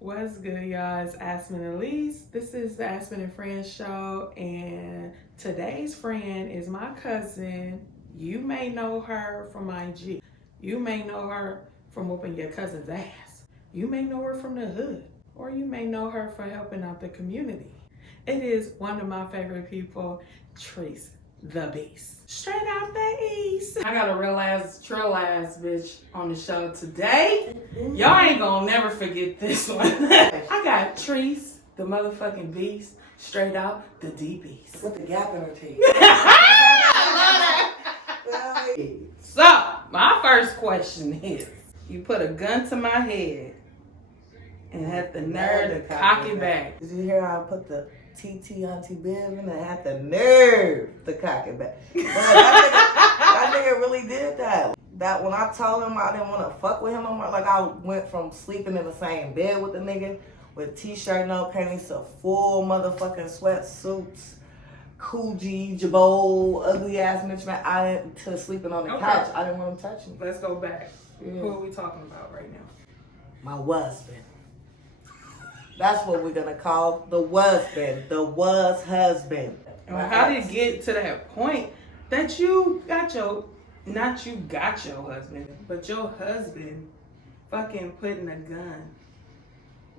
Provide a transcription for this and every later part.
What's good, y'all? It's Aspen and Elise. This is the Aspen and Friends show, and today's friend is my cousin. You may know her from IG. You may know her from whooping your cousin's ass. You may know her from the hood, or you may know her for helping out the community. It is one of my favorite people, Tricedabeast. Straight out the east. I got a real ass bitch on the show today. Y'all ain't gonna never forget this one. I got Trice, the motherfucking beast, straight out the deep east. With the gap in her teeth. I love that. So, my first question is, you put a gun to my head and had the nerve to cock it back. Did you hear how I put the TT Auntie Biv and I had the nerve to cock it back? But that nigga really did that. That when I told him I didn't want to fuck with him no more, like I went from sleeping in the same bed with the nigga with t-shirt, no panties, to full motherfucking sweatsuits, Coogee, Jabot, ugly ass bitch man, to sleeping on the couch. I didn't want him touching me. Let's go back. Who are we talking about right now? My husband. That's what we're gonna call the husband. The was husband. How did it get to that point that you got your, not you got your husband, but your husband fucking putting a gun?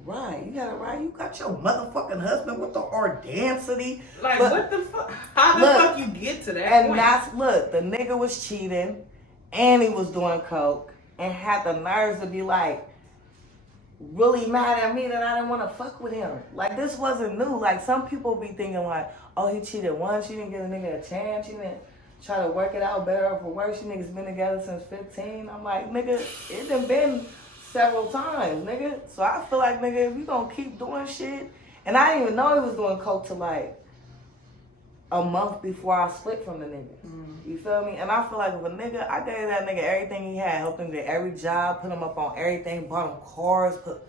Right, you got it right. You got your motherfucking husband with the audacity. Like, what the fuck? How the fuck you get to that and point? that's, look, the nigga was cheating and he was doing coke and had the nerves to be like, really mad at me that I didn't want to fuck with him. Like, this wasn't new. Like, some people be thinking like, oh, he cheated once, you didn't give a nigga a chance, you didn't try to work it out better or for worse, you niggas been together since 15. I'm like, nigga, it done been several times, nigga. So I feel like, nigga, if you gonna keep doing shit, and I didn't even know he was doing coke till like a month before I split from the nigga. You feel me? And I feel like if a nigga, I gave that nigga everything he had, helped him get every job, put him up on everything, bought him cars, for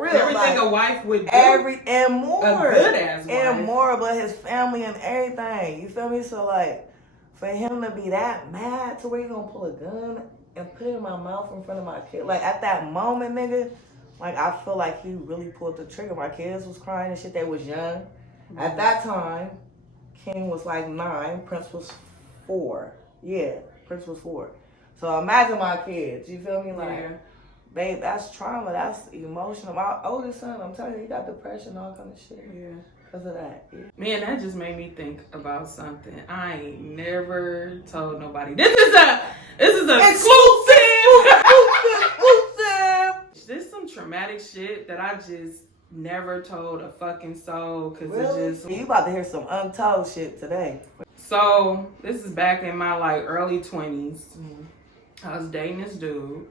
real. Everything like, a wife would do. And more. A good ass wife. And more, but his family and everything. You feel me? So like, for him to be that mad to where you gonna pull a gun and put it in my mouth in front of my kid, like at that moment, nigga, like I feel like he really pulled the trigger. My kids was crying and shit, they was young. At that time, King was like 9, Prince was 4. Yeah, Prince was 4. So imagine my kids, you feel me? Like, that's trauma, that's emotional. My oldest son, I'm telling you, he got depression, all kind of shit. Yeah. Because of that. Yeah. Man, that just made me think about something. I ain't never told nobody. This is a exclusive. This is some traumatic shit that I just never told a fucking soul. Cause really? it just. You about to hear some untold shit today. So this is back in my like early 20s. I was dating this dude.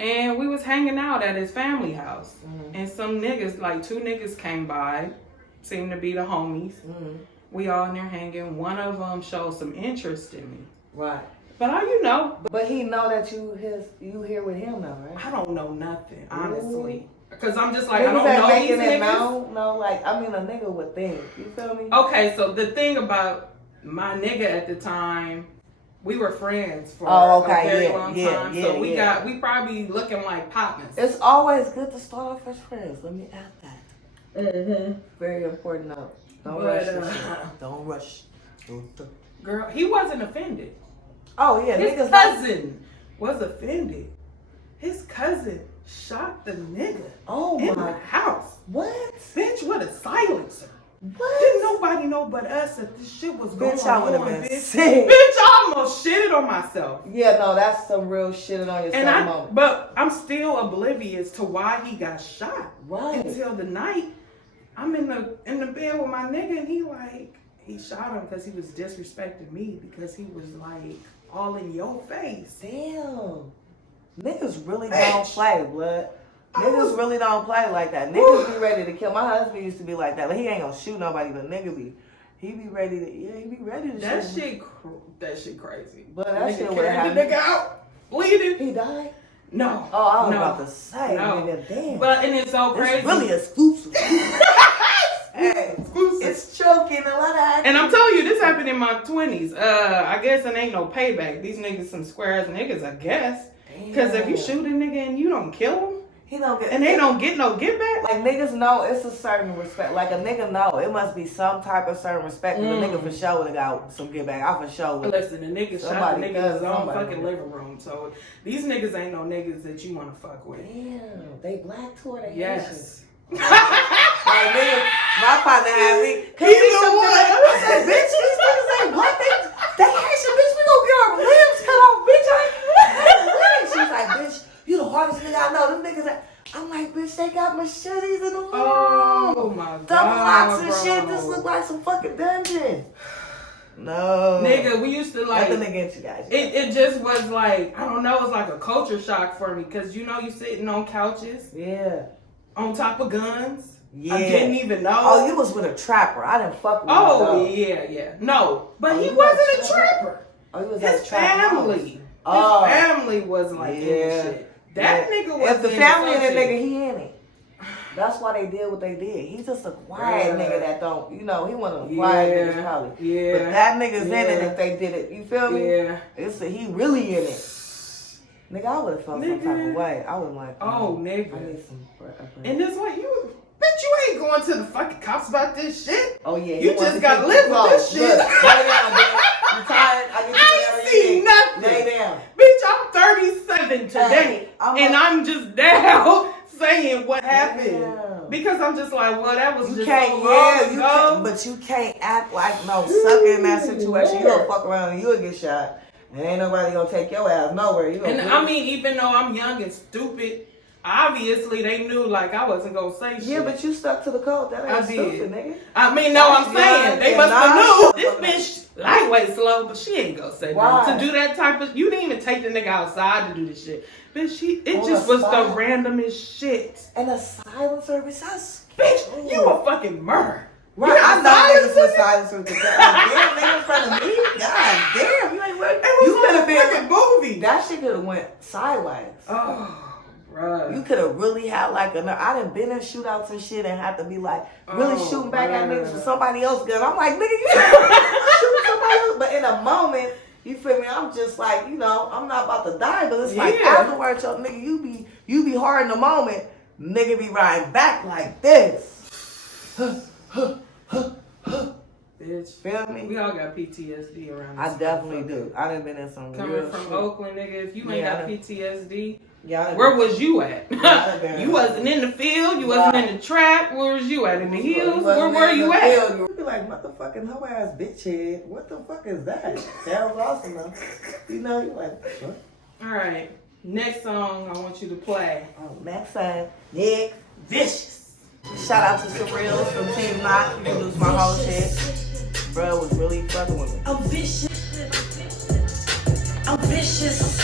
And we was hanging out at his family house. And some niggas, like 2 niggas came by, seemed to be the homies. We all in there hanging. One of them showed some interest in me. Right. But But he know that you here with him now, right? I don't know nothing, honestly. Because I'm just like, niggas I don't know these niggas. No, like, I mean, a nigga would think. You feel me? Okay, so the thing about my nigga at the time, we were friends for a very long time. So we probably looking like partners. It's always good to start off as friends. Let me add that. Very important note. Don't rush this shit. Don't rush. Girl, he wasn't offended. Oh yeah, his cousin was offended. His cousin shot the nigga in my house. What? Bitch, what a silencer. What? Didn't nobody know but us that this shit was going on. Bitch, I would have been bitch. sick. Bitch, I almost shitted on myself. Yeah, no, that's some real shitting on yourself moment. But I'm still oblivious to why he got shot. Right. Until the night I'm in the bed with my nigga and he shot him because he was disrespecting me because he was like all in your face. Damn. Niggas really don't play, blood. Niggas really don't play like that. Niggas be ready to kill. My husband used to be like that. Like, he ain't gonna shoot nobody, but he be ready to shoot. That shit crazy. But that shit would carried have the nigga out, bleeding. He died? No. Oh, I was about to say, nigga, damn. But, and it's so crazy. It's really exclusive. Hey, exclusive. It's choking a lot of acting. And I'm telling you, this happened in my 20s. I guess it ain't no payback. These niggas some square ass niggas, I guess. Because if you shoot a nigga and you don't kill him, He don't get, and they don't get no get back. like niggas know it's a certain respect. Like a nigga know it must be some type of certain respect. The nigga for sure would have got some get back. I for sure would. Listen, the nigga shot the nigga in his own fucking living room. So these niggas ain't no niggas that you want to fuck with. Damn, they black too or they Yes. Like nigga, my partner had me. Cause He he the some one. I said, bitch, these niggas ain't black. They Haitian, bitch. We gonna get our limbs cut off, bitch. I ain't. She's like, bitch, you the hardest nigga I know. Them niggas. I'm like, bitch, they got machetes in the room. Oh my god. Double locks and bro. shit. This look like some fucking dungeon. No. Nigga, we used to like. Nothing against you guys. It just was like, I don't know, it was like a culture shock for me. Because you know you sitting on couches. Yeah. On top of guns. Yeah. I didn't even know. Oh, you was with a trapper. I didn't fuck with him. Oh, yeah. No. But he wasn't a trapper. Oh, he was His at family. His family was like in the shit. That nigga was if the family of that shit. nigga, he in it. That's why they did what they did. He's just a quiet nigga that don't, you know, he one of the quiet niggas probably. Yeah. But that nigga's in it if they did it. You feel me? Yeah. He really in it. Nigga, I would have felt some type of way. I would like, nigga. I need some bread. And this one, bitch, you ain't going to the fucking cops about this shit. Oh, yeah. You just gotta live with this shit. Look, lay down, bitch. You tired? I ain't seen nothing. Lay down. Bitch, I'm 37 today. Hey, I'm just down saying what happened. Damn. Because I'm just like, well, that was You just can't, so long you ago. can't, but you can't act like no sucker in that situation. You gonna fuck around and you'll get shot. And ain't nobody gonna take your ass nowhere. You And gonna I mean, even though I'm young and stupid, obviously they knew like I wasn't gonna say shit. yeah, but you stuck to the code. That ain't I did. stupid, nigga. I mean, no, I'm saying they must have knew this bitch lightweight slow, but she ain't gonna say nothing. To do that type of, you didn't even take the nigga outside to do this shit. Bitch, it just was the randomest shit. And a silencer, Bitch, you a fucking murder. Right, I know niggas with silencers. Damn, nigga in front of me. God damn, you ain't working. You could have been movie. That shit could have went sideways. Oh, bruh. You could have really had like I done been in shootouts and shit and had to be like really shooting back at niggas with somebody else's gun. I'm like, nigga, you shoot somebody else. But in a moment, you feel me? I'm just like, you know, I'm not about to die, but it's like afterwards, yo, nigga, you be hard in the moment. Nigga be riding back like this. Bitch. Feel me? We all got PTSD around this. I definitely do. I done been in some Coming from Oakland, nigga, if you ain't got PTSD, where was you at? You wasn't in the field, you wasn't in the trap, where was you at? In the hills? Where were you at? You be like, motherfucking hoe ass bitch head. What the fuck is that? Sounds awesome though. You know, you like, what? Alright, next song I want you to play. Oh, next time, Nick Vicious. Shout out to Surreals from Team Knock. He produced my whole shit. Bro was really fucking with me. I'm vicious. I'm vicious.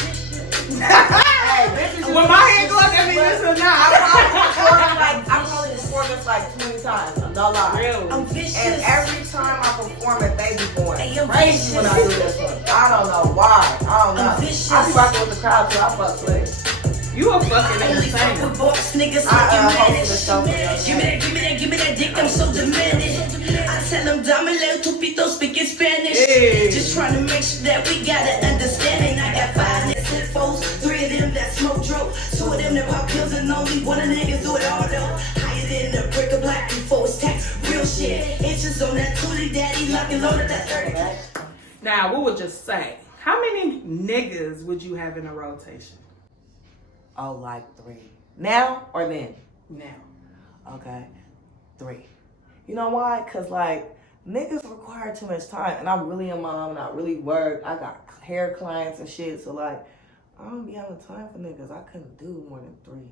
Hey, bitches. When my hand goes at me, this or not. I probably performed this like 20 times. No lie. Really? I'm vicious. And every time I perform it, they be going Hey, I'm crazy when I do this one. I don't know why. I don't know. I'm vicious. I be rocking with the crowd too. I fuck with it. You a fucking Only fuck entertainer. with boss niggas so hosted the show for you manage. Give me that dick, I'm so demanding. I tell them dame le tupito speaking Spanish. Hey. Just trying to make sure that we got an understanding. I got 5 niggas and foes, 3 of them that smoke dope, 2 of them that pop pills, and only 1 of the niggas do it all though. Higher than the brick of black before it's tax. Real shit, inches on that tootie daddy, lock and load at that 30. Now, what would you say? How many niggas would you have in a rotation? Oh, like 3. Now or then? Now. Okay. 3. You know why? Because, like, niggas require too much time. And I'm really a mom and I really work. I got hair clients and shit. So, like, I don't be having time for niggas. I couldn't do more than 3.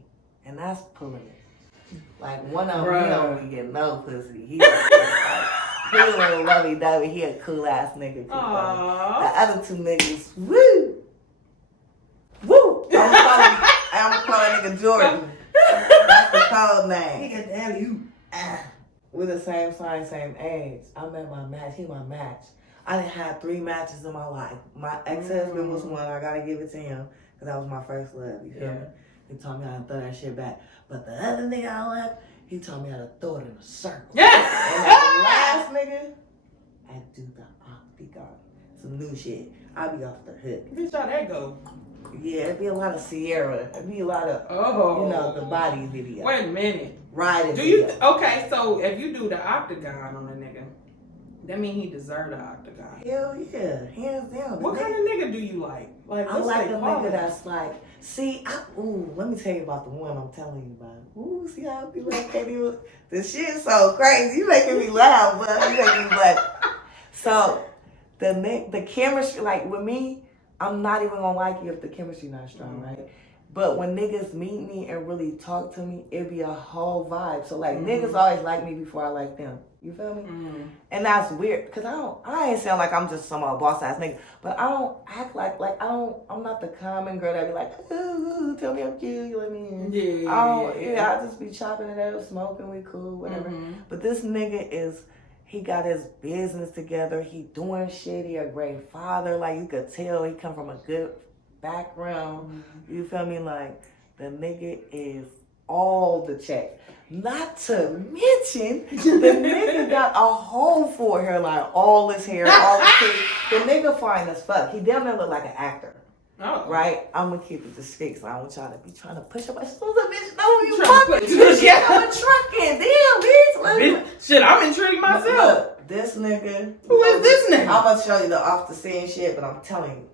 And that's pulling it. Like, one of them, he don't really get no pussy. He a little lovey-dovey. He a cool-ass nigga. Too, Aww. the other 2 niggas, woo! Woo! I'm gonna call that nigga Jordan. That's the code name. Nigga, damn you. We're the same size, same age. I met my match. He my match. I didn't have 3 matches in my life. My ex-husband was one. I gotta give it to him because that was my first love. You feel me? He taught me how to throw that shit back. But the other nigga I left, he taught me how to throw it in a circle. And that last nigga, I do the octagon. Some new shit. I be off the hook. Bitch, how that go? Yeah, it'd be a lot of Sierra. It'd be a lot of, the body video. Wait a minute. Riding Do you? video. Okay, so if you do the octagon on a nigga, that mean he deserve the octagon. Hell yeah, hands down. What kind of nigga do you like? Like, I like a nigga quality? that's like, let me tell you about the one I'm telling you about. Ooh, see how I be like, the shit's so crazy. You making me laugh, but you making me laugh. So, the chemistry, like with me, I'm not even gonna like you if the chemistry not strong, right? But when niggas meet me and really talk to me, it be a whole vibe. So like niggas always like me before I like them. You feel me? And that's weird, cause I ain't sound like I'm just some old boss ass nigga, but I don't act like I'm not the common girl that be like, ooh, tell me I'm cute, you let me in. I just be chopping it up, smoking, we cool, whatever. But this nigga he got his business together, he doing shit, he a great father, like you could tell he come from a good background. You feel me? Like the nigga is all the check. Not to mention the nigga got a whole full hairline, all his hair, all his teeth. The nigga fine as fuck. He damn near look like an actor. Oh. Right? I'm gonna keep it discreet, so I don't want y'all to be trying to push up. As soon as a bitch know you Trying to fucking push shit, I'm a trucking. Damn, bitch. Shit, I'm intrigued myself. Look, this nigga. Who is this nigga? I'm gonna show you the off the scene shit, but I'm telling you,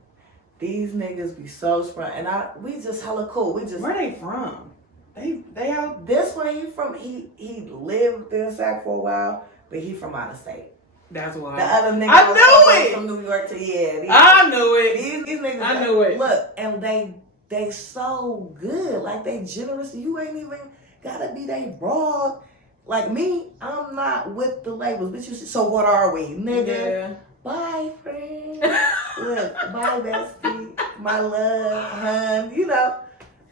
these niggas be so sprung, and we just hella cool. We just Where they from? They out. This one he from. He lived in Sac for a while, but he from out of state. That's why. The other nigga I knew it from New York to I knew it. These niggas. I knew it. Look, and they so good. Like they generous. You ain't even gotta be they broad. Like me, I'm not with the labels. Bitch, you see, so what are we, nigga? Yeah. Bye, friend. Look, bye, bestie. My love, hun. You know,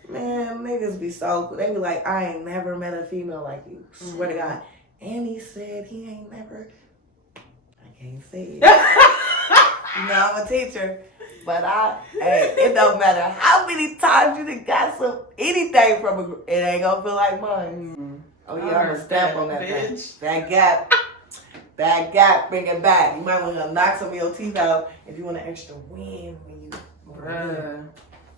man, niggas be so cool. They be like, I ain't never met a female like you. Swear to God. And he said he ain't never. I can't say it. I'm a teacher. But it don't matter how many times you done got anything from it ain't gonna feel like mine. Oh yeah, I'm gonna stamp on that bitch. That gap, bring it back. You might want to knock some of your teeth out if you want an extra win when you. Bruh.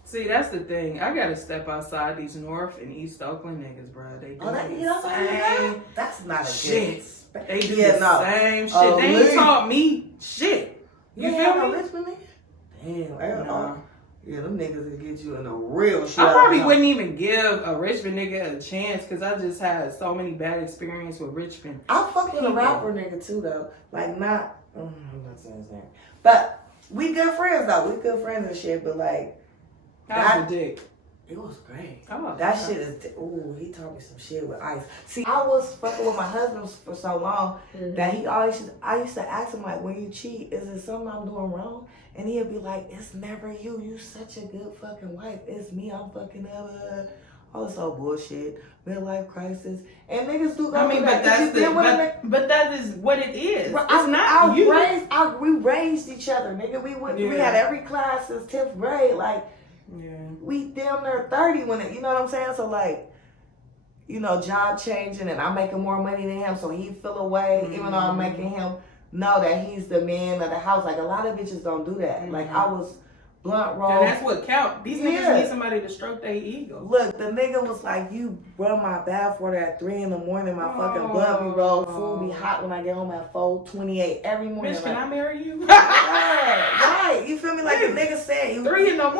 See, that's the thing. I gotta step outside these North and East Oakland niggas, bruh. They do the same That's not a shit. Good. They do the same shit. They ain't taught me shit. You feel me? Richmond nigga? Damn, yeah, them niggas will get you in a real shit. I probably wouldn't even give a Richmond nigga a chance because I just had so many bad experiences with Richmond. I fuck with a rapper nigga too though. Like I'm not saying his name. But we good friends though. We good friends and shit, but like How's the dick? It was great. Oh, that shit is. Ooh, he taught me some shit with ice. See, I was fucking with my husband for so long that I used to ask him like, when you cheat, is it something I'm doing wrong? And he'd be like, it's never you. You such a good fucking wife. It's me. I'm fucking up. All this old bullshit. Midlife crisis. And niggas do. I mean, but that is what it is. It's not you. We raised each other, nigga. We had every class since 10th grade. Like. Yeah. We damn near 30 when you know what I'm saying? So like, job changing and I'm making more money than him, so he feel away, even though I'm making him know that he's the man of the house. Like a lot of bitches don't do that. Like I was blunt roll. And that's what count. These niggas need somebody to stroke their ego. Look, the nigga was like, you run my bath water at 3 a.m. My fucking blunt be rolled. Food be hot when I get home at 4:28 every morning. Bitch, can I marry you? Right. You feel me? Like the nigga said. 3 a.m.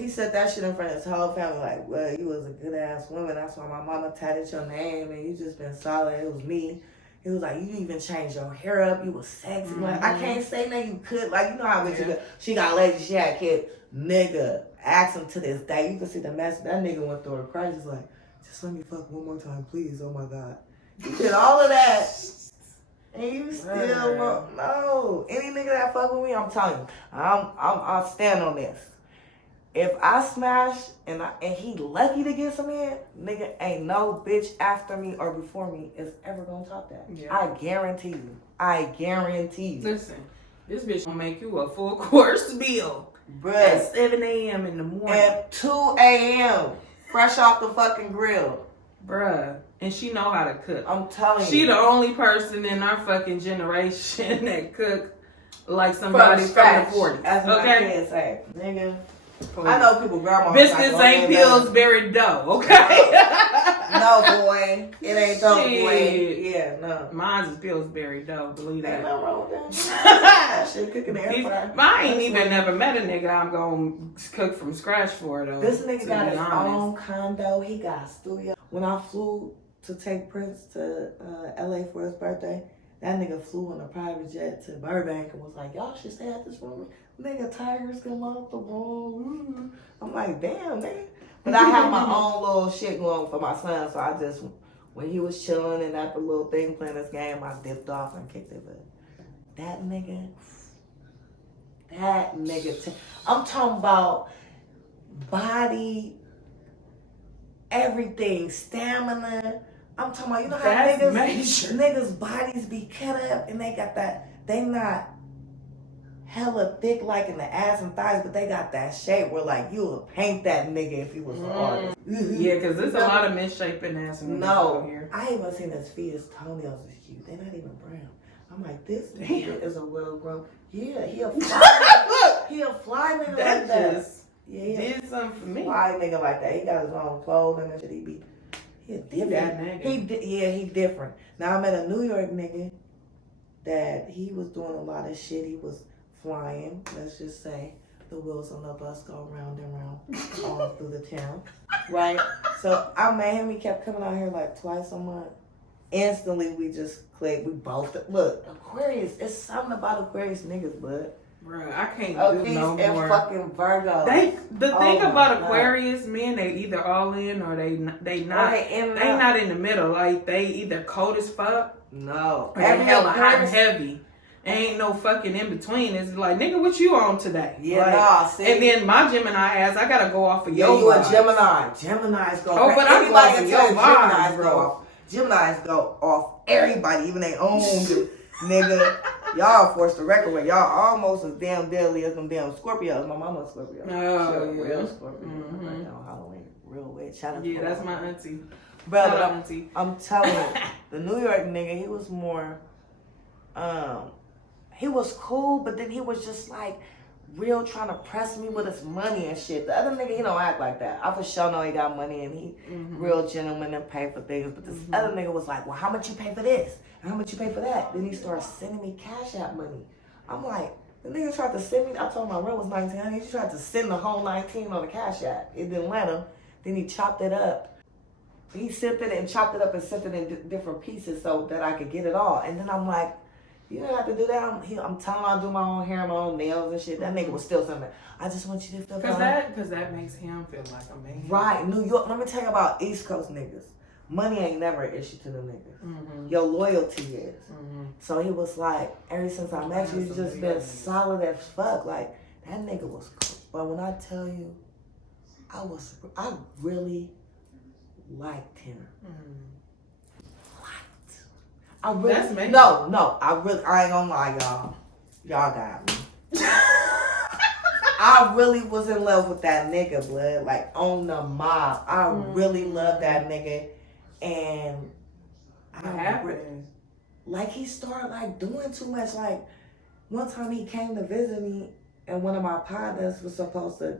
He said that shit in front of his whole family. Like, well, you was a good ass woman. That's why my mama tatted your name and you just been solid. It was me. He was like, you even changed your hair up. You was sexy. Like, I can't say that you could. Like, you know how bitch you could. She got ladies. She had kids. Nigga, ask him to this day. You can see the mess. That nigga went through a crisis. Like, just let me fuck one more time, please. Oh, my God. You did all of that. And you still won't. No. Any nigga that fuck with me, I'm telling you. I'll stand on this. If I smash and he lucky to get some in, nigga, ain't no bitch after me or before me is ever gonna top that. Yeah. I guarantee you. Listen, this bitch gonna make you a full course meal. Bruh. At 7 a.m. in the morning. At 2 a.m. Fresh off the fucking grill. Bruh. And she know how to cook. I'm telling you. She the only person in our fucking generation that cook like somebody from the 40s. That's what my Okay? kids say. Nigga. I know people grandma. Biscuits ain't Pillsbury dough, okay? No, boy. It ain't dough, boy. Shit. Yeah, no. Mine's is Pillsbury dough, believe Ain't that. nothing wrong with that. Shit cooking the air fryer. I ain't even never met a nigga I'm gonna cook from scratch for, though. This nigga got his honest. own condo. He got a studio. When I flew to take Prince to LA for his birthday, that nigga flew on a private jet to Burbank and was like, y'all should stay at this room. Nigga, tigers come off the wall. I'm like, damn, nigga. But I have my own little shit going for my son, so I just, when he was chilling and at the little thing playing this game, I dipped off and kicked it. But that nigga, I'm talking about body, everything, stamina. I'm talking about, you know how niggas bodies be cut up and they got that, they not hella thick like in the ass and thighs, but they got that shape where like you would paint that nigga if he was an artist. Yeah, because there's a lot of misshapen ass niggas out here. I even seen his feet, his toenails is cute. They're not even brown. I'm like, this nigga is a well grown. Yeah, he a fly. He a fly nigga like that. Just did something for me. Fly nigga like that. He got his own clothing and shit. He a different. He different. Now I met a New York nigga that he was doing a lot of shit. He was flying. Let's just say the wheels on the bus go round and round all through the town, right? So I met him. He kept coming out here like twice a month. Instantly, we just clicked. We both look Aquarius. It's something about Aquarius niggas, bud. Bro, I can't do no and more. Fucking Virgo. The thing about Aquarius men, they either all in or they not. They not in the middle. Like they either cold as fuck. No, or they hella hot and heavy. Ain't no fucking in between. It's like, nigga, what you on today? Yeah, like, nah, see. And then my Gemini ass, I gotta go off of you a Gemini. Geminis go. Oh, but I'm going for your vibes, bro. Geminis go off everybody, even they own nigga. Y'all forced the record with y'all almost as damn deadly as them damn Scorpios. My mama's Scorpio. Oh, yeah. Real Scorpio. On Halloween, real weird. Shout out. Yeah, that's my auntie. Brother, auntie. I'm telling you, the New York nigga, he was more. He was cool, but then he was just like real trying to press me with his money and shit. The other nigga, he don't act like that. I for sure know he got money and he real gentleman and pay for things. But this other nigga was like, well, how much you pay for this? And how much you pay for that? Then he started sending me Cash App money. I'm like, the nigga tried to send me, I told him my rent was $1,900. He tried to send the whole 19 on the Cash App. It didn't let him. Then he chopped it up. He sent it and chopped it up and sent it in different pieces so that I could get it all. And then I'm like, you don't have to do that. I'm telling him I do my own hair, my own nails and shit. That nigga was still saying, I just want you to feel fine. Because that makes him feel like a man. Right. New York, let me tell you about East Coast niggas. Money ain't never an issue to them niggas. Your loyalty is. So he was like, ever since I met you, you've just been solid as fuck. Like, that nigga was cool. But when I tell you, I really liked him. I really, That's me. No, I ain't gonna lie, y'all. Y'all got me. I really was in love with that nigga, blood. Like, on the mob. I really love that nigga. And like, he started, like, doing too much. Like, one time he came to visit me, and one of my partners was supposed to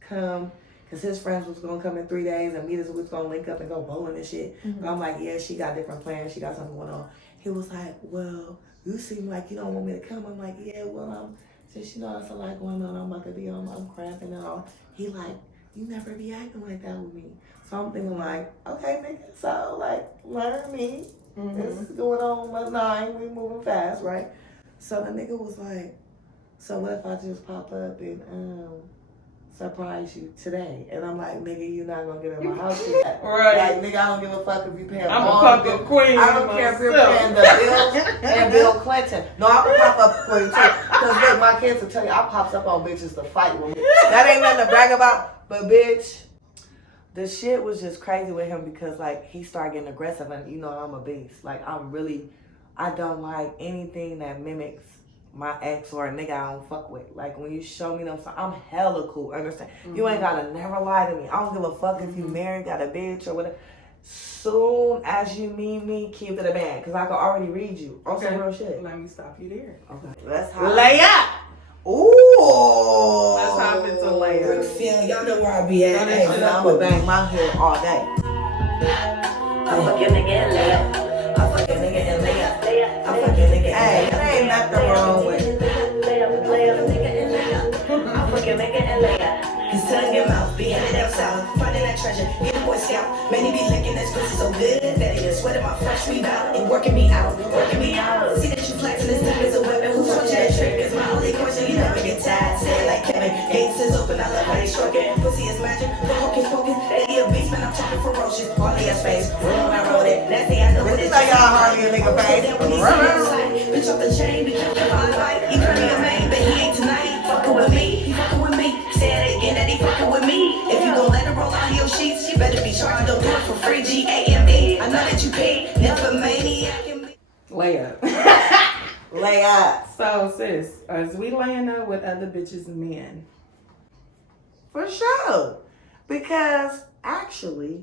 come, because his friends was going to come in 3 days, and me and was going to link up and go bowling and shit. But I'm like, yeah, she got different plans. She got something going on. He was like, well, you seem like you don't want me to come. I'm like, yeah, well, since you know that's a lot going on, I'm about to be on, I'm cramping and all. He like, you never be acting like that with me. So I'm thinking like, okay, nigga, so like, learn me. This is going on with 9, we moving fast, right? So the nigga was like, so what if I just pop up and surprise you today? And I'm like, nigga, you're not gonna get in my house today. Right. Like, nigga, I don't give a fuck if you paying. I'm a pop-up queen. I don't care if you're paying the bills and Bill Clinton. No, I'm a pop-up queen too. Because look, my kids will tell you, I pops up on bitches to fight with me. That ain't nothing to brag about, but bitch, the shit was just crazy with him because like he started getting aggressive and you know I'm a beast. Like I don't like anything that mimics my ex or a nigga I don't fuck with. Like when you show me them, I'm hella cool. Understand? You ain't gotta never lie to me. I don't give a fuck if you married, got a bitch or whatever. Soon as you meet me, keep it a band. Because I can already read you on some real shit. Let me stop you there. Okay. Let's lay up. Ooh. Let's hop into layup. Brookfield, y'all know where I be at. Hey, I'm going to bang my head all day. I fuck your nigga and lay up. I fuck your nigga and lay up. I fuck your nigga Hey, there ain't nothing wrong with it. I fuck your nigga and lay up. His tongue in mouth, be headed down south, finding that treasure, get a Boy Scout. Many be licking this pussy so good that he just sweating my fresh weave out and working me out. See that you flexing this time as a weapon. Who taught you that trick? Is my only question. You never get tired. Say it like Kevin. Gates is open. I love how they stroking. Pussy is magic. The hocus pocus. They a beast, man. I'm talking ferocious. All in your face. When I wrote it, that's the I know what it is. This is how y'all hardly a nigga face. Bitch off the chain, be careful my life. He could be a man, but he ain't tonight. Fucking with me, he fucking with me. Say it again that he fucking with me. If you gon' let her roll out your sheets, you better be charged. Don't do it for free. GAME. I know that you paid. Never maniac in me. Layup. Lay up. So, sis, is we laying up with other bitches and men? For sure. Because actually,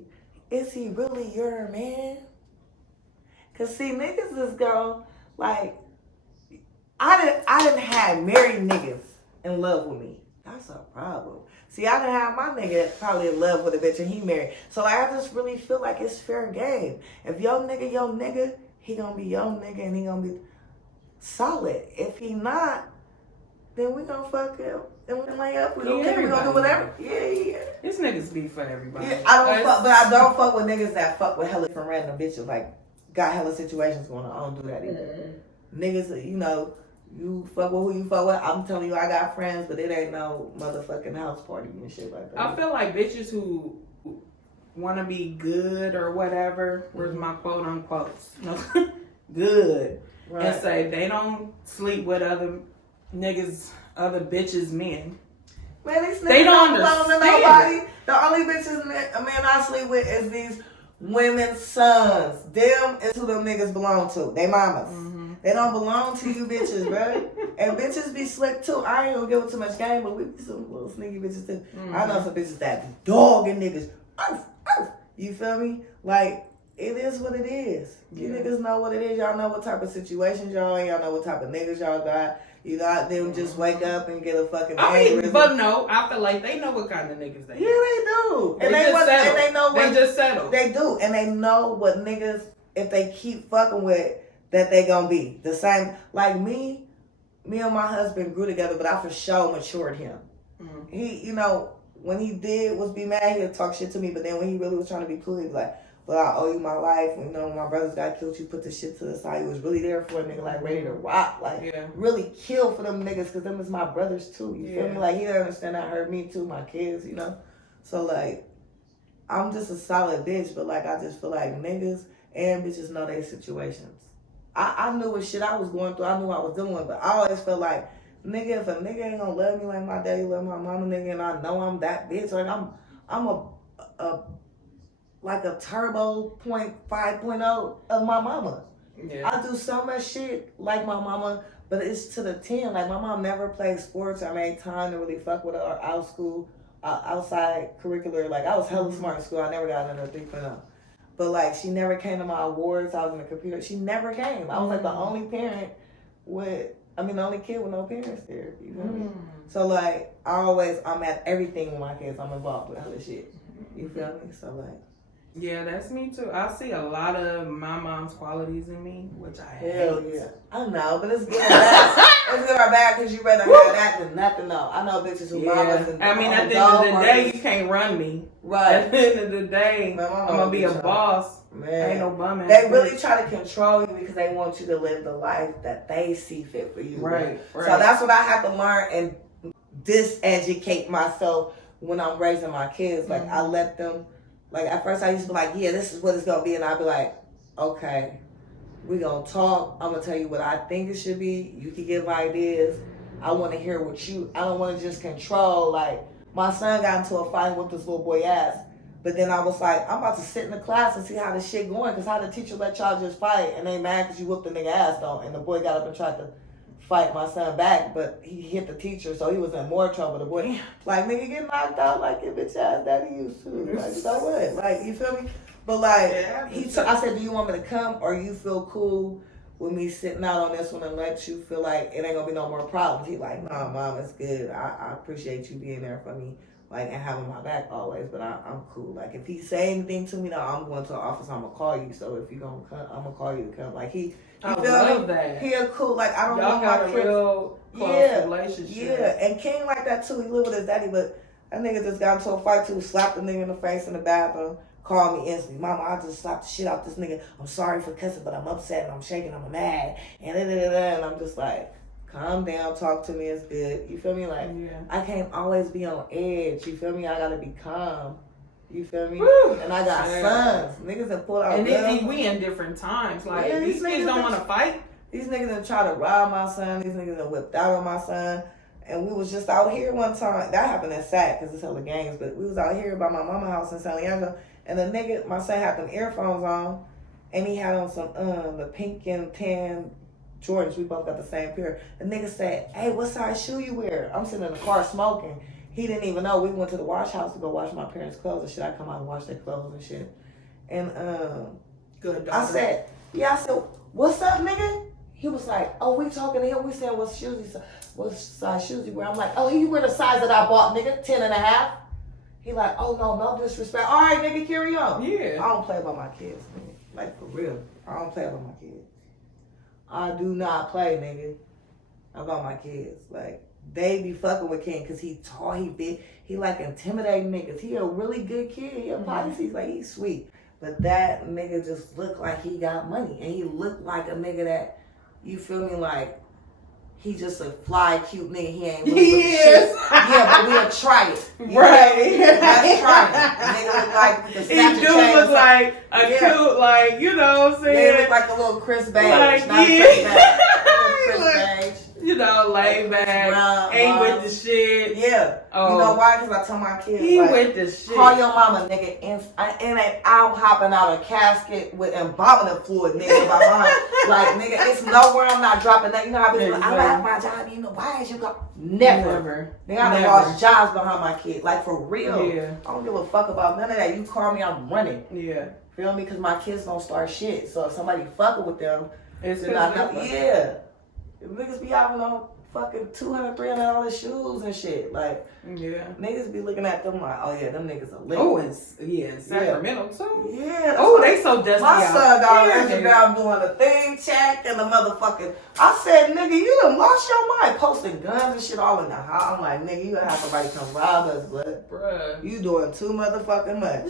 is he really your man? Cause see, niggas is go like I didn't have married niggas in love with me. That's a problem. See, I didn't have my nigga probably in love with a bitch and he married. So like, I just really feel like it's fair game. If your nigga, he gonna be your nigga and he gonna be solid. If he not, then we gonna fuck him and we gonna lay up. We gonna do whatever. Yeah. This niggas be for everybody. Yeah, I don't fuck with niggas that fuck with hella from random bitches. Like, got hella situations going on. I don't do that either. Niggas, you know, you fuck with who you fuck with. I'm telling you, I got friends, but it ain't no motherfucking house party and shit like that. I feel like bitches who want to be good or whatever, where's my quote unquotes? No, good. Right. And say they don't sleep with other niggas, other bitches, men. Man, these niggas They don't belong to understand nobody. The only bitches man I sleep with is these women's sons. Them is who them niggas belong to. They mamas. They don't belong to you bitches, bro. And bitches be slick too. I ain't gonna give it too much game, but we be some little sneaky bitches too. I know some bitches that be dogging niggas. Arf, arf. You feel me? Like, it is what it is. You niggas know what it is. Y'all know what type of situations y'all in. Y'all know what type of niggas y'all got. You know, them just wake up and get a fucking aneurysm. But no, I feel like they know what kind of niggas they Yeah, they do. They know what they just settle. They do. And they know what niggas, if they keep fucking with, that they gonna be. The same, like me and my husband grew together, but I for sure matured him. He, you know, when he was be mad, he'd talk shit to me, but then when he really was trying to be cool, he'd be like, well, I owe you my life. You know, when my brothers got killed, you put the shit to the side. He was really there for a nigga, like, ready to rock. Like, really kill for them niggas, because them is my brothers, too. You feel me? Like, he didn't understand that hurt me, too, my kids, you know? So, like, I'm just a solid bitch, but, like, I just feel like niggas and bitches know their situations. I knew what shit I was going through. I knew what I was dealing with, but I always felt like, nigga, if a nigga ain't gonna love me like my daddy love my mama, nigga, and I know I'm that bitch, like, I'm a turbo 5.0 of my mama. Yeah. I do so much shit like my mama, but it's to the 10. Like, my mom never played sports. I made time to really fuck with her or outside curricular. Like, I was hella smart in school. I never got another 3.0. But, like, she never came to my awards. I was in the computer. She never came. I was, like, the only kid with no parents there. You feel me? So, like, I'm at everything with my kids. I'm involved with hella shit. You feel me? So, like. Yeah, that's me too. I see a lot of my mom's qualities in me, which I hate. Hell yeah. I know, but it's good or bad. It's good or bad because you rather have that than nothing else. I know bitches who mamas and I mean, at the end of the day, you can't run me. Right. At the end of the day, I'm going to be a boss. Man. Ain't no bum. They really try to control you because they want you to live the life that they see fit for you. Right. So that's what I have to learn and diseducate myself when I'm raising my kids. Like, I let them. Like, at first I used to be like, yeah, this is what it's going to be. And I'd be like, okay, we going to talk. I'm going to tell you what I think it should be. You can give ideas. I want to hear what I don't want to just control. Like, my son got into a fight with this little boy ass. But then I was like, I'm about to sit in the class and see how this shit going. Because how the teacher let y'all just fight and they mad because you whooped the nigga ass, though. And the boy got up and tried to fight my son back, but he hit the teacher, so he was in more trouble. The boy, like, nigga, get knocked out like your bitch ass daddy used to. Like, so what? Like, you feel me? But like, Yeah, I said, do you want me to come or you feel cool with me sitting out on this one and let you feel like it ain't gonna be no more problems? He like, nah, mom, it's good. I appreciate you being there for me, like, and having my back always. But I'm cool. Like, if he say anything to me, no, I'm going to the office. I'm gonna call you. So if you gonna come, I'm gonna call you to come. Like I love me? that. He a cool. Like I don't Y'all know got my a kids. real close relationship. Yeah, and King like that too. He lived with his daddy, but that nigga just got into a fight too. Slapped the nigga in the face in the bathroom. Called me instantly. Mama, I just slapped the shit out this nigga. I'm sorry for cussing, but I'm upset and I'm shaking. I'm mad. And I'm just like, calm down. Talk to me. It's good. You feel me? Like, I can't always be on edge. You feel me? I gotta be calm. You feel me? Woo. And I got sons. Niggas that pull out and guns. we in different times. Like, Yeah, these kids don't want to fight. These niggas that try to rob my son. These niggas that whipped out on my son. And we was just out here one time. That happened at SAC because it's hella gangs. But we was out here by my mama's house in San Leandro. And the nigga, my son had them earphones on. And he had on some, the pink and tan Jordans. We both got the same pair. The nigga said, hey, what size shoe you wear? I'm sitting in the car smoking. He didn't even know. We went to the wash house to go wash my parents' clothes and shit. I come out and wash their clothes and shit. And Good. I said, what's up, nigga? He was like, oh, we talking to him. We saying what size shoes you wear? I'm like, oh, he wear the size that I bought, nigga, 10 and a half. He like, oh, no disrespect. All right, nigga, carry on. Yeah. I don't play about my kids, nigga. Like, for real. I don't play about my kids. I do not play, nigga, about my kids. Like, they be fucking with King because he tall, he big. He like intimidating niggas. He a really good kid. He a Pisces. Like, he's sweet. But that nigga just looked like he got money. And he looked like a nigga that, you feel me, like, he just a fly, cute nigga. He ain't really He is. shit. Yeah, but we'll try it. Right. Let's try it. Nigga look like we can He snatch a do chain look or like a cute, like, you know what I'm saying? Nigga look like a little Chris Beige. Like, not yeah. Chris Beige. Chris Like, Beige. you know, laid back, ain't with the shit. Yeah. Oh. You know why? Because I tell my kids, He like, with the shit. call your mama, nigga, and I'm hopping out a casket with embalming fluid, nigga, by mine. Like, nigga, it's nowhere I'm not dropping that. You know how I be like, I like my job, you know, why is you go? Never. Nigga, I done lost jobs behind my kid. Like, for real. Yeah. I don't give a fuck about none of that. You call me, I'm running. Yeah. Feel me? Because my kids don't start shit. So if somebody fucking with them, It's then I know. Yeah. If niggas be out on fucking $200, $300 shoes and shit. Like, yeah. niggas be looking at them like, oh yeah, them niggas are lit. Oh, it's Sacramento too. Yeah. Oh, they so dusty my out son got on there. Instagram doing the thing check and the motherfucking. I said, nigga, you done lost your mind posting guns and shit all in the house. I'm like, nigga, you gonna have somebody come rob us, but Bruh. you doing too motherfucking much.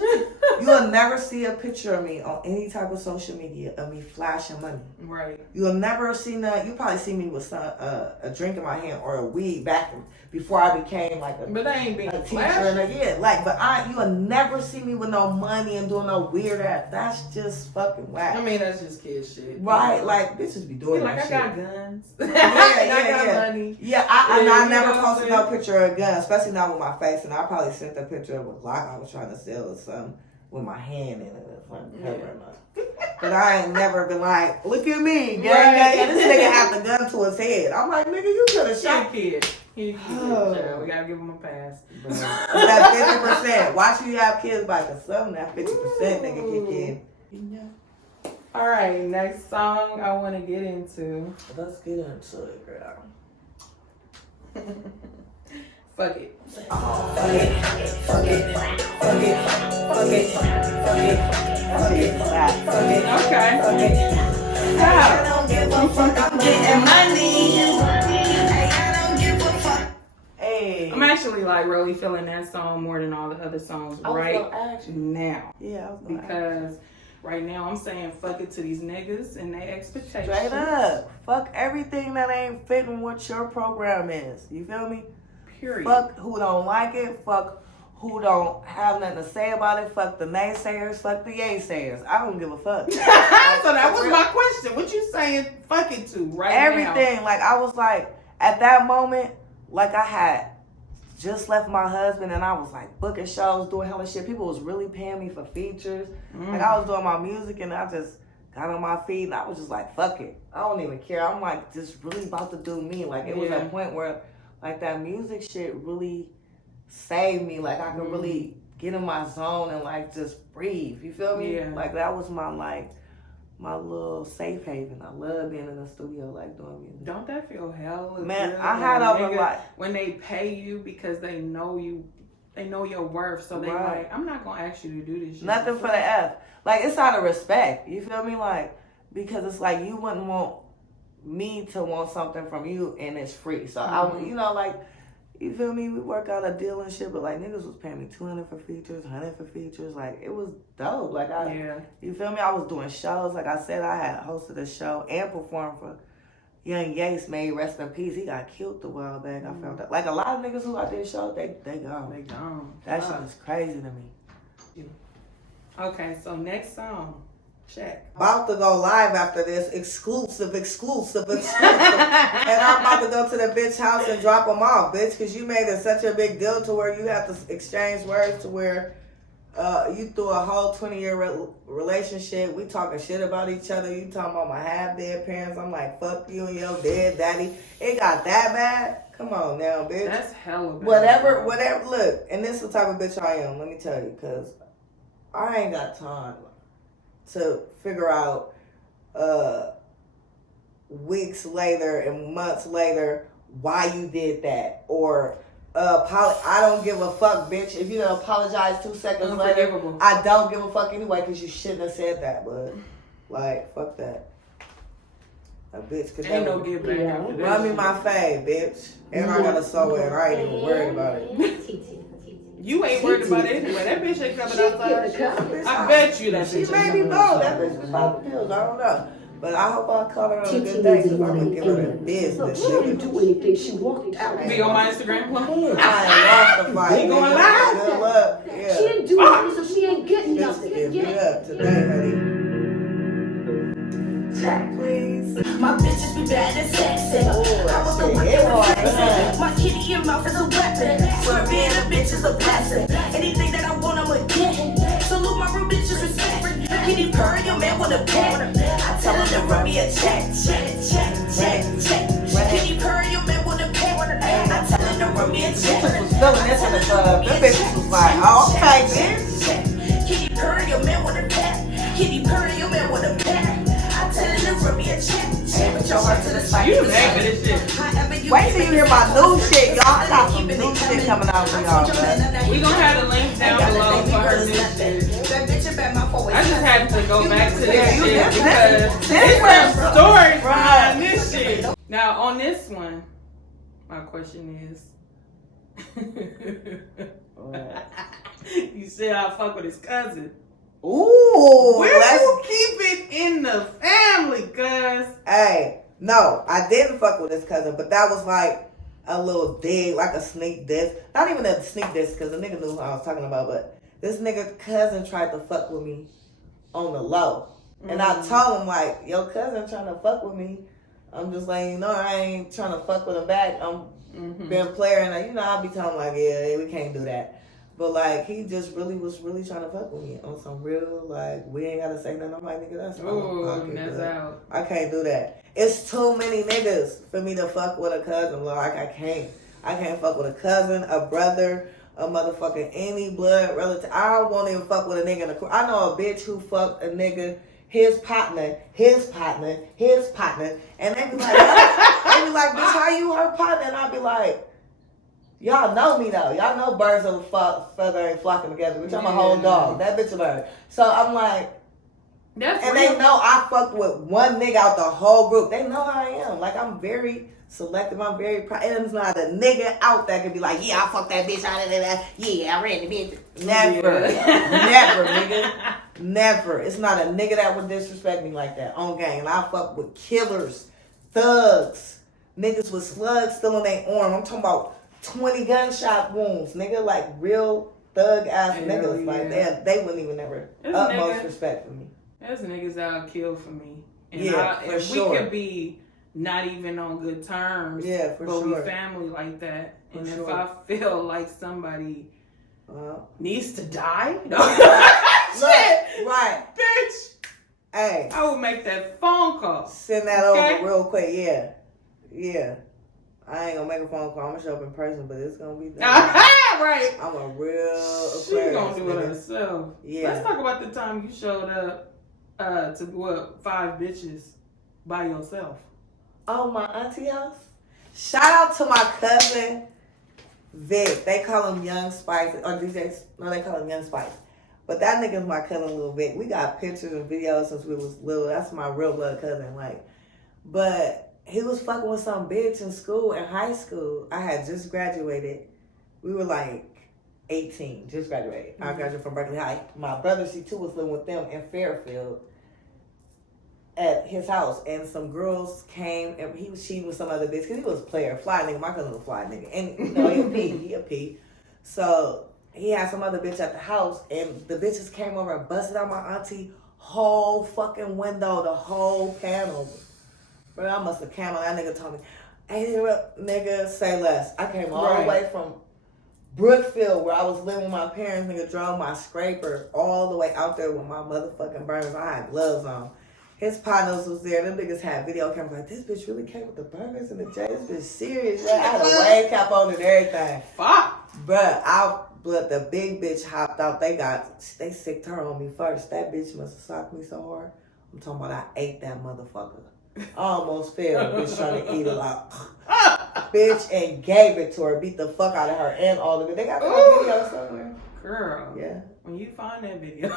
You'll never see a picture of me on any type of social media of me flashing money. Right. You'll never see that. You probably see me with some a drink in my hand or a weed back before I became like a. But they ain't being a teacher flashy. and yeah, like, but you'll never see me with no money and doing no weird ass. That's just fucking whack. I mean, that's just kid shit. Right, like bitches be doing like, that I shit. got guns. Yeah, I got money. Yeah, I you never know posted what I'm no picture of a gun, especially not with my face. And I probably sent a picture of a Glock I was trying to sell or something with my hand in it. But I ain't never been like, look at me, gang. Right. And this nigga had the gun to his head. I'm like, nigga, you could have shot. Kid. We gotta give him a pass. That 50%. Watch you have kids by the something that 50% nigga kick in. All right, next song I want to get into. Let's get into it, girl. Fuck it. Oh, fuck it. Fuck it. Fuck it. Fuck it. Fuck it. Fuck it. Fuck it. Okay. Fuck it. I don't give a fuck, I'm getting money. I don't give a fuck. Hey. I'm actually like really feeling that song more than all the other songs right now. Yeah, I was gonna Because right now I'm saying fuck it to these niggas and their expectations. straight up. Fuck everything that ain't fitting what your program is. You feel me? Period. Fuck who don't like it. Fuck who don't have nothing to say about it. Fuck the naysayers. Fuck the yaysayers. I don't give a fuck. So that was my question. What you saying fuck it to right Everything. Like, I was like, at that moment, like, I had just left my husband and I was like booking shows, doing hella shit. People was really paying me for features. Like, I was doing my music and I just got on my feet and I was just like, fuck it. I don't even care. I'm like just really about to do me. Like, it was a point where like that music shit really saved me. Like, I could really get in my zone and like just breathe. You feel me? Yeah. Like that was my my little safe haven. I love being in the studio, like doing music. Don't that feel hella Man, good? I had over like when they pay you because they know you, they know your worth, so they Right. like, I'm not gonna ask you to do this shit. nothing for the F. Like it's out of respect. You feel me? Like because it's like you wouldn't want me to want something from you and it's free. So I, you know, like you feel me? We work out a deal and shit, but like niggas was paying me $200 for features, $100 for features. Like it was dope. Like you feel me? I was doing shows. Like I said, I had hosted a show and performed for Young Yates. May rest in peace. He got killed a while back. I found out. Like a lot of niggas who I did shows, they gone. They gone. That shit is crazy to me. Okay, so next song. Check. About to go live after this, exclusive. And I'm about to go to the bitch house and drop them off, bitch, because you made it such a big deal to where you have to exchange words to where you through a whole 20-year relationship. We talking shit about each other. You talking about my half-dead parents. I'm like, fuck you and your dead daddy. It got that bad? Come on now, bitch. That's hella bad. Whatever, look, and this is the type of bitch I am, let me tell you, because I ain't got time to figure out weeks later and months later why you did that, or I don't give a fuck, bitch. If you don't apologize 2 seconds later, I don't give a fuck anyway because you shouldn't have said that. But like, fuck that. A bitch could ain't no get back after that. Run me my fade, bitch, and I gotta sew it. I ain't even worried about it. You ain't worried about it anyway. That bitch ain't coming outside. I bet you that bitch. She made me know that bitch was popping pills. I don't know. But I hope I caught her on a good day because I'm going to give her the business. She didn't do anything. She walked out. Be on my Instagram I ain't lost the fight. You going live? Good luck. Yeah. She didn't do anything, so she ain't getting Bitch nothing. get beat up today, honey. Check, please. My bitches be bad and sexy. I was the one that was sexy. My kitty in mouth is a weapon. Swear being a bitch is a blessing. Anything that I want, I'ma get. Salute my real bitches, respect. Kitty purr, your man want a pet. I tell her to run me a check. Kitty purr, your man want a pet. I tell her to run me a check. Bitches was feeling this in the club. Them bitches was like, oh, okay, bitch. Kitty purr, your man want a pet. Kitty purr, your man want a pet. I tell her to run me a check. Put your heart to the side. You mad for this shit. Wait till you hear my new shit, y'all. I got some new shit coming out for y'all, man. We gonna have the link down below for her new shit. I just had to go back to this shit because it's some stories behind this shit. Now on this one, my question is, you said I fuck with his cousin. Ooh, Where you keep it in the family, cuz? Hey, no, I didn't fuck with his cousin, but that was like a little dig, like a sneak diss. Not even a sneak diss, because the nigga knew who I was talking about, but this nigga cousin tried to fuck with me on the low. And I told him, like, your cousin trying to fuck with me. I'm just like, you know, I ain't trying to fuck with him back. I'm been player, and, you know, I'll be telling him, like, yeah, we can't do that. But, like, he just was really trying to fuck with me on some real, like, we ain't got to say nothing. I'm like, nigga, that's that's out. I can't do that. It's too many niggas for me to fuck with a cousin. Like, I can't fuck with a cousin, a brother, a motherfucking any blood relative. I won't even fuck with a nigga in the I know a bitch who fucked a nigga, his partner, and they be like, bitch, how you her partner? And I be like, y'all know me though. Y'all know birds of a feather ain't flocking together. Bitch, I'm a whole dog. That bitch a bird. So I'm like, and they know I fucked with one nigga out the whole group. They know how I am. Like, I'm very selective. I'm very proud. And there's not a nigga out there can be like, yeah, I fucked that bitch out of that. Yeah, I ran the bitch. Never. Never, nigga. Never. It's not a nigga that would disrespect me like that on gang. And I fuck with killers, thugs, niggas with slugs still in their arm. I'm talking about 20 gunshot wounds, nigga, like real thug ass niggas. Like they wouldn't even ever utmost respect for me. There's niggas that'll kill for me. And for sure. We could be not even on good terms. Yeah, for but sure. we family like that. For and sure. if I feel like somebody needs to die, shit, right, bitch. Hey, I will make that phone call. Send that over real quick. Yeah. I ain't gonna make a phone call. I'm gonna show up in person, but it's gonna be done. Right. I'm a real Aquarius. She gonna do it herself. Yeah. Let's talk about the time you showed up to what 5 bitches by yourself. Oh, my auntie house. Shout out to my cousin Vic. They call him Young Spice, or DJs. No, they call him Young Spice. But that nigga's my cousin, Lil Vic. We got pictures and videos since we was little. That's my real blood cousin. Like, but he was fucking with some bitch in school, in high school. I had just graduated. We were like 18, just graduated. I graduated from Berkeley High. My brother, she too, was living with them in Fairfield at his house, and some girls came, and he was cheating with some other bitch, because he was a player, fly nigga. My cousin was a fly nigga, and you know, he a P. So he had some other bitch at the house, and the bitches came over and busted out my auntie whole fucking window, the whole panel. But I must have came on. That nigga told me, hey, nigga, say less. I came all the way from Brookfield, where I was living with my parents. Nigga drove my scraper all the way out there with my motherfucking burners. I had gloves on. His partners was there. Them niggas had video cameras. Like, this bitch really came with the burners and the J. This bitch serious. I had a wave cap on and everything. Fuck. But the big bitch hopped out. They sicked her on me first. That bitch must have socked me so hard. I'm talking about I ate that motherfucker. I almost fell. Bitch trying to eat it out. Bitch, and gave it to her. Beat the fuck out of her and all of it. They got that video somewhere. Girl. Yeah. When you find that video.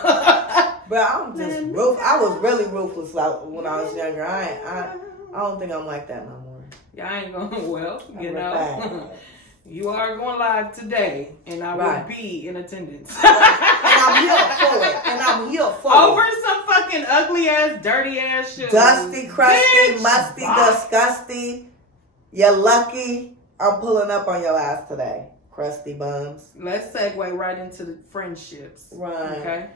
But I'm just ruthless. I was really ruthless when I was younger. I don't think I'm like that no more. Yeah, I ain't going, well, you know. You are going live today, and I will be in attendance. And I'm here for it. Over some fucking ugly ass, dirty ass shit. Dusty, crusty, Bitch, musty, disgusting. You're lucky I'm pulling up on your ass today. Crusty bums. Let's segue right into the friendships. Right. Okay?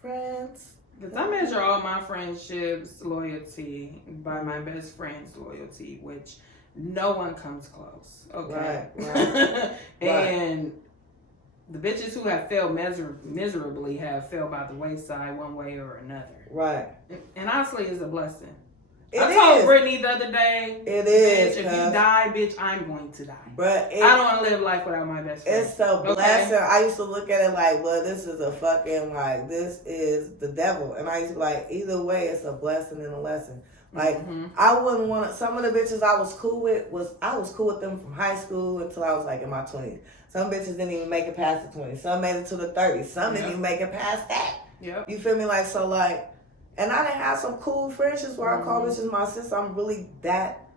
Friends. Because I measure all my friendships, loyalty, by my best friend's loyalty, which no one comes close. Okay? Right. And the bitches who have failed miserably have failed by the wayside one way or another. Right. And honestly, it's a blessing. I told Brittany the other day, it is, bitch, if you die, bitch, I'm going to die. But I don't want to live life without my best friend. It's a blessing. Okay? I used to look at it like, well, this is a fucking, like, this is the devil. And I used to be like, either way, it's a blessing and a lesson. Like, I wouldn't want to, some of the bitches I was cool with, I was cool with them from high school until I was like in my 20s. Some bitches didn't even make it past the 20s. Some made it to the 30s. Some didn't even make it past that. Yep. You feel me? Like, so like, and I done had some cool friendships where I call bitches my sis. I'm really that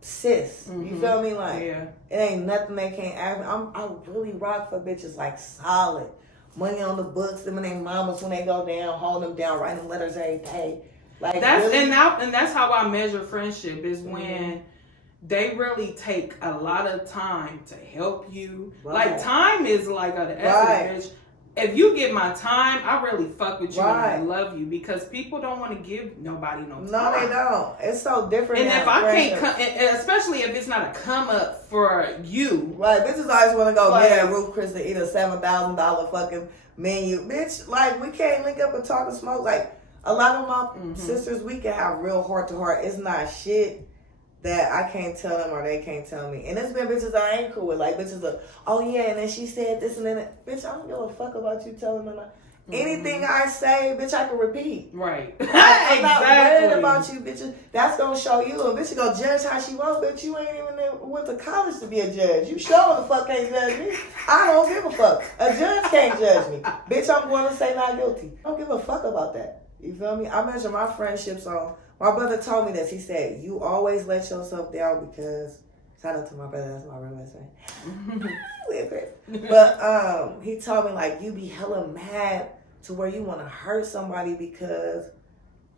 sis. You feel me? Like, it ain't nothing they can't ask me. I really rock for bitches like solid. Money on the books, them and their mamas when they go down, hold them down, write them letters every day. Like that's really? and that's how I measure friendship is when they really take a lot of time to help you. Right. Like time is like an essence, bitch. If you give my time, I really fuck with you and I love you because people don't want to give nobody no time. No, they don't. It's so different. And if I can't come, especially if it's not a come up for you. Right, bitches always want to go get at Ruth Chris to eat a $7,000 fucking menu. Bitch, like we can't link up and talk and smoke. Like a lot of my sisters, we can have real heart to heart. It's not shit that I can't tell them or they can't tell me. And there's been bitches I ain't cool with. Like bitches are, oh yeah, and then she said this and then bitch, I don't give a fuck about you telling them. Anything I say, bitch, I can repeat. Right. I'm not worried about you, bitches. That's gonna show you. A bitch gonna judge how she wants, bitch. You ain't even went to college to be a judge. You sure the fuck can't judge me. I don't give a fuck. A judge can't judge me. Bitch, I'm going to say not guilty. I don't give a fuck about that. You feel me? I measure my friendships on. My brother told me this. He said, you always let yourself down because, shout out to my brother, that's my real best friend. But he told me, like, you be hella mad to where you want to hurt somebody because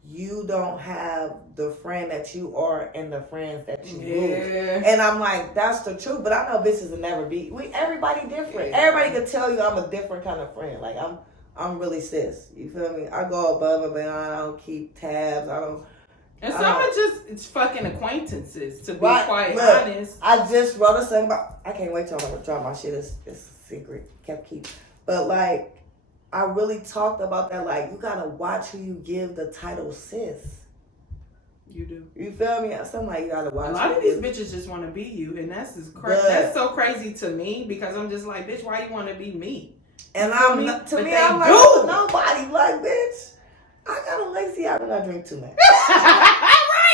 you don't have the friend that you are and the friends that you lose. And I'm like, that's the truth. But I know bitches will never be. Everybody different. Everybody could tell you I'm a different kind of friend. Like, I'm really sis. You feel me? I go above and beyond. I don't keep tabs. And some are it's fucking acquaintances, to be quite honest. I just wrote a song about, I can't wait till I'm gonna drop my shit. It's a secret, keep. But like, I really talked about that. Like, you gotta watch who you give the title sis. You do. You feel me? Something like you gotta watch. A lot of these bitches just want to be you, and that's crazy. That's so crazy to me because I'm just like, bitch, why you want to be me? And I'm I'm like, nobody, like, bitch. I got a lazy habit and I drink too much. Right.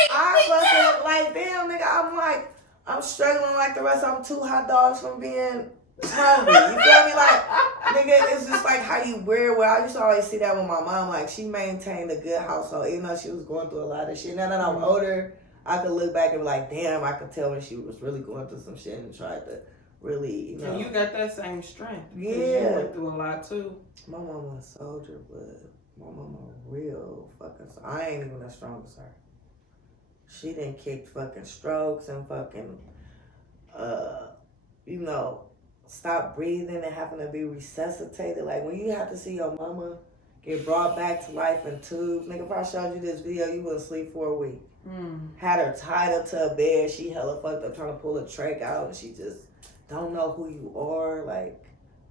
I fucking like, damn, nigga. I'm struggling like the rest. I'm 2 hot dogs from being hungry. You feel me? Like, nigga, it's just like how you wear. Well, I used to always see that with my mom. Like, she maintained a good household, even though she was going through a lot of shit. Now that I'm older, I could look back and be like, damn, I could tell when she was really going through some shit and tried to really, you know. And you got that same strength. Yeah. You went through a lot too. My mama a soldier, but my mama real fucking. I ain't even as strong as her. She done kicked fucking strokes and fucking, you know, stop breathing and having to be resuscitated. Like, when you have to see your mama get brought back to life in tubes. Nigga, if I showed you this video, you wouldn't sleep for a week. Had her tied up to a bed. She hella fucked up trying to pull a trach out, and she just don't know who you are. Like,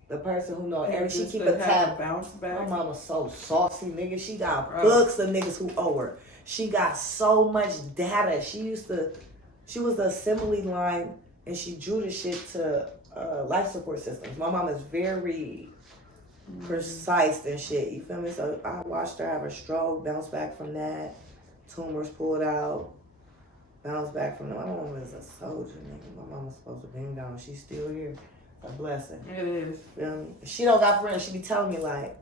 the person who know everything. She keep a tab. Bounce back. My mama's so saucy, nigga. She got books of niggas who owe her. She got so much data. She was the assembly line, and she drew the shit to life support systems. My mom is very precise and shit. You feel me? So I watched her have a stroke, bounce back from that, tumors pulled out, bounce back from that. My mama is a soldier, nigga. My mama's supposed to been gone. She's still here. A blessing. It is. Feel me? She don't got friends. She be telling me like,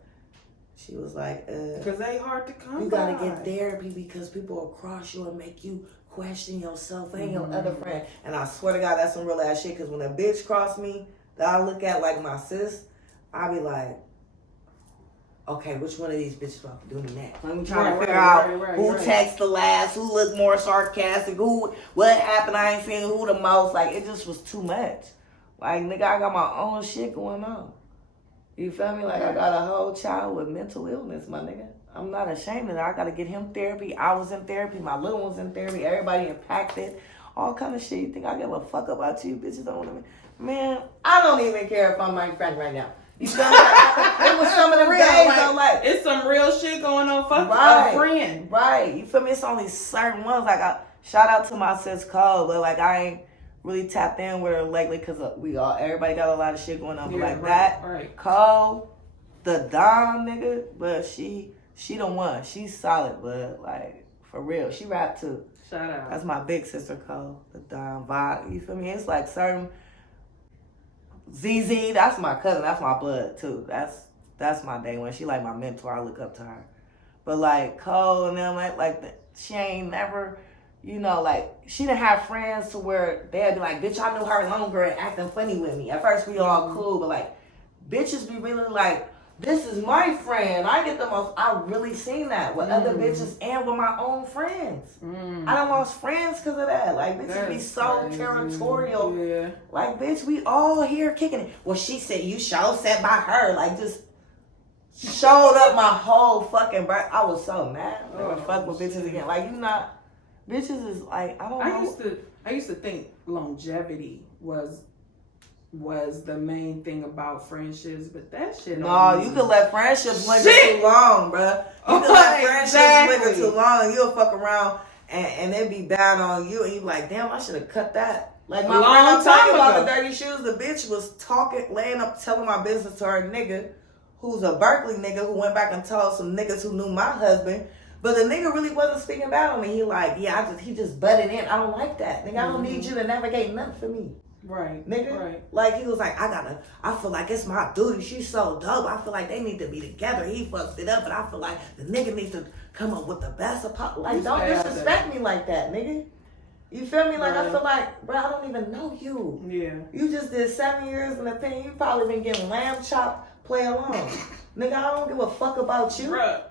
she was like, because they hard to come you gotta by. get therapy because people will cross you and make you question yourself and your other friend. And I swear to God, that's some real ass shit. Because when a bitch cross me that I look at like my sis, I be like, okay, which one of these bitches about to do me next? Let me try to figure out who texted the last, who looked more sarcastic, what happened. I ain't seen who the most. Like, it just was too much. Like, nigga, I got my own shit going on. You feel me? Like, I got a whole child with mental illness, my nigga. I'm not ashamed of that. I got to get him therapy. I was in therapy. My little one's in therapy. Everybody impacted. All kind of shit. You think I give a fuck about you? Bitches don't want to. Man, I don't even care if I'm my friend right now. You feel me? It was some of the days, like, it's some real shit going on. Fuck right, a friend. Right. You feel me? It's only certain ones. Like, shout out to my sis Cole, but like, I ain't really tapped in with her lately because everybody got a lot of shit going on. But like that, Cole, the Dom nigga, but she the one. She's solid, but like, for real. She rap too. Shout out. That's my big sister Cole, the Dom vibe. You feel me? It's like certain ZZ, that's my cousin. That's my blood too. That's my day one. She like my mentor. I look up to her. But like Cole and them, she ain't never, you know, like, she didn't have friends to where they'd be like, bitch, I knew her longer and acting funny with me. At first we all cool, but like, bitches be really like, this is my friend. I get the most. I really seen that with other bitches and with my own friends. I done lost friends because of that. Like, bitches be so crazy. Territorial. Yeah. Like, bitch, we all here kicking it. Well, she said you show set by her. Like, just showed up my whole fucking birth. I was so mad. I never fuck with bitches again. Like, you not. Bitches is like, I don't know. I used to think longevity was the main thing about friendships, but that shit. No, you could let friendships linger too long, bruh. You could let friendships linger too long. You'll fuck around and it be bad on you, and you be like, damn, I should have cut that. Like my friend I'm talking about, the dirty shoes. The bitch was laying up, telling my business to her nigga, who's a Berkeley nigga, who went back and told some niggas who knew my husband. But the nigga really wasn't speaking bad on me. He like, yeah, he just butted in. I don't like that. Nigga, I don't need you to navigate nothing for me. Right. Nigga. Right. Like, he was like, I feel like it's my duty. She's so dope. I feel like they need to be together. He fucked it up, but I feel like the nigga needs to come up with the best apology. Like, don't disrespect me like that, nigga. You feel me? Like, I feel like, bro, I don't even know you. Yeah. You just did 7 years in the pen. You probably been getting lamb chop, play along. Nigga, I don't give a fuck about you. Bruh.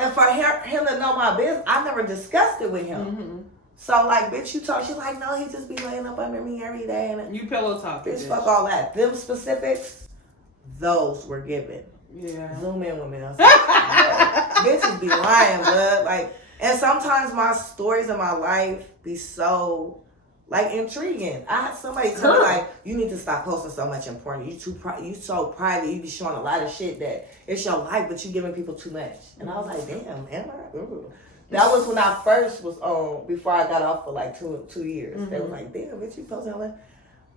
And for him to know my business, I never discussed it with him. Mm-hmm. So, like, bitch, you talk. She's like, no, he just be laying up under me every day. And you pillow talking. Bitch, fuck all that. Them specifics, those were given. Yeah. Zoom in with me. Bitches be lying, bud. Like, and sometimes my stories in my life be so, like, intriguing. I had somebody tell me, like, you need to stop posting so much important. You so private. You be showing a lot of shit that it's your life, but you giving people too much. And I was like, damn, am I? Ooh. That was when I first was on, before I got off for like two years. They was like, damn, bitch, you posting all that.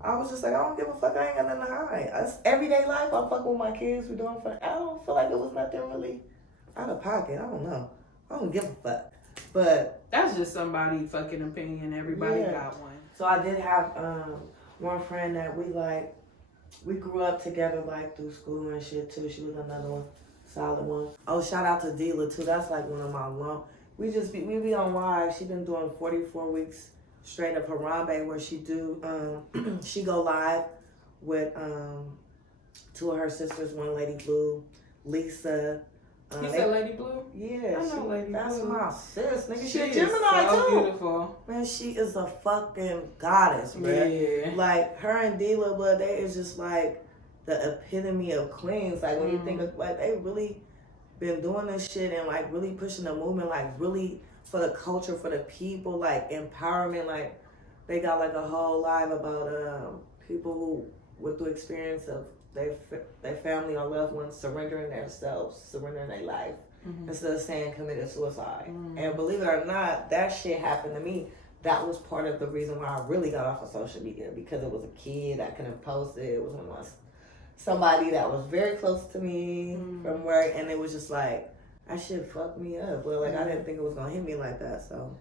I was just like, I don't give a fuck. I ain't got nothing to hide. Everyday life, I'm fucking with my kids. We're doing fun. I don't feel like it was nothing really out of pocket. I don't know. I don't give a fuck. But that's just somebody's fucking opinion. Everybody got one. So I did have one friend that we grew up together like through school and shit too. She was another one, solid one. Oh, shout out to Dealer too. That's like one of my long. We be on live. She been doing 44 weeks straight of Harambe, where she she go live with two of her sisters, one Lady Blue, Lisa. You said Lady Blue? Yeah, I know Lady that's Blue. My sis, nigga. She a is Gemini so too. Beautiful. Man, she is a fucking goddess, man. Yeah. Like her and Dila, but they is just like the epitome of queens. Like when you think of like they really been doing this shit and like really pushing the movement, like really for the culture, for the people, like empowerment. Like they got like a whole live about people who went through experience of their family or loved ones surrendering themselves, surrendering their life, instead of saying committed suicide. And believe it or not, that shit happened to me. That was part of the reason why I really got off of social media, because it was a kid I couldn't post it. It was one of somebody that was very close to me from work, and it was just like that shit fucked me up. But like I didn't think it was gonna hit me like that. So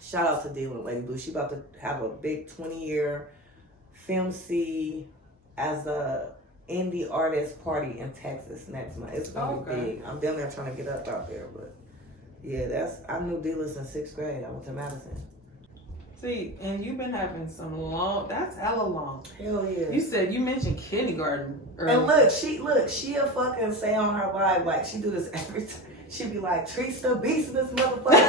shout out to Dylan Lady Blue. She about to have a big 20-year film C as a indie artist party in Texas next month. It's gonna be big. I'm down there trying to get up out there, but yeah, I knew dealers in 6th grade. I went to Madison. See, and you've been having that's hella long. Hell yeah. You mentioned kindergarten earlier. And look, she'll fucking say on her live, like she do this every time. She be like, Tricedabeast, this motherfucker.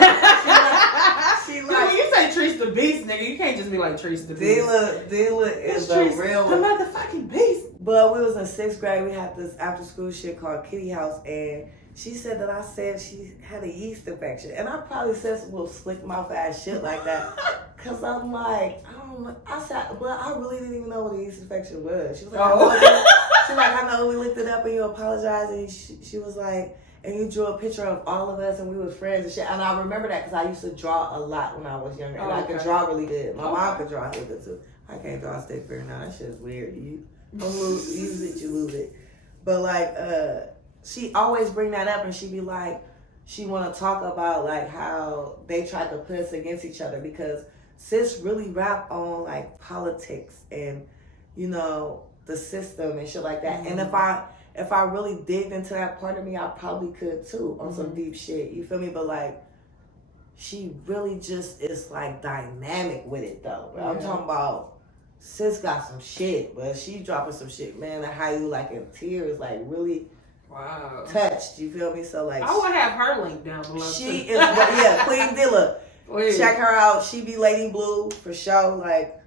she like when you say Tricedabeast, nigga, you can't just be like Tricedabeast. Dilla is the real the motherfucking beast. But we was in 6th grade. We had this after school shit called Kitty House, and she said that I said she had a yeast infection, and I probably said some little slick mouth ass shit like that. Cause I'm like, I don't know. I said, but I really didn't even know what a yeast infection was. She was like, she's like, I know we looked it up and you apologized, and she was like, and you drew a picture of all of us and we was friends and shit. And I remember that because I used to draw a lot when I was younger, and I could draw really good. My mom could draw good too. I can't draw a stick figure now. That shit is weird. You don't use it, you lose it. But like, she always bring that up, and she be like, she want to talk about like how they tried to put us against each other, because sis really rap on like politics and, you know, the system and shit like that. And if I really digged into that part of me, I probably could too, on some deep shit. You feel me? But like, she really just is like dynamic with it though. Bro. I'm talking about sis got some shit, but she dropping some shit, man. And how you like in tears, like really touched. You feel me? So like, I would have her link down below. She is, yeah, Queen Dilla. Check her out. She be Lady Blue for sure. Like,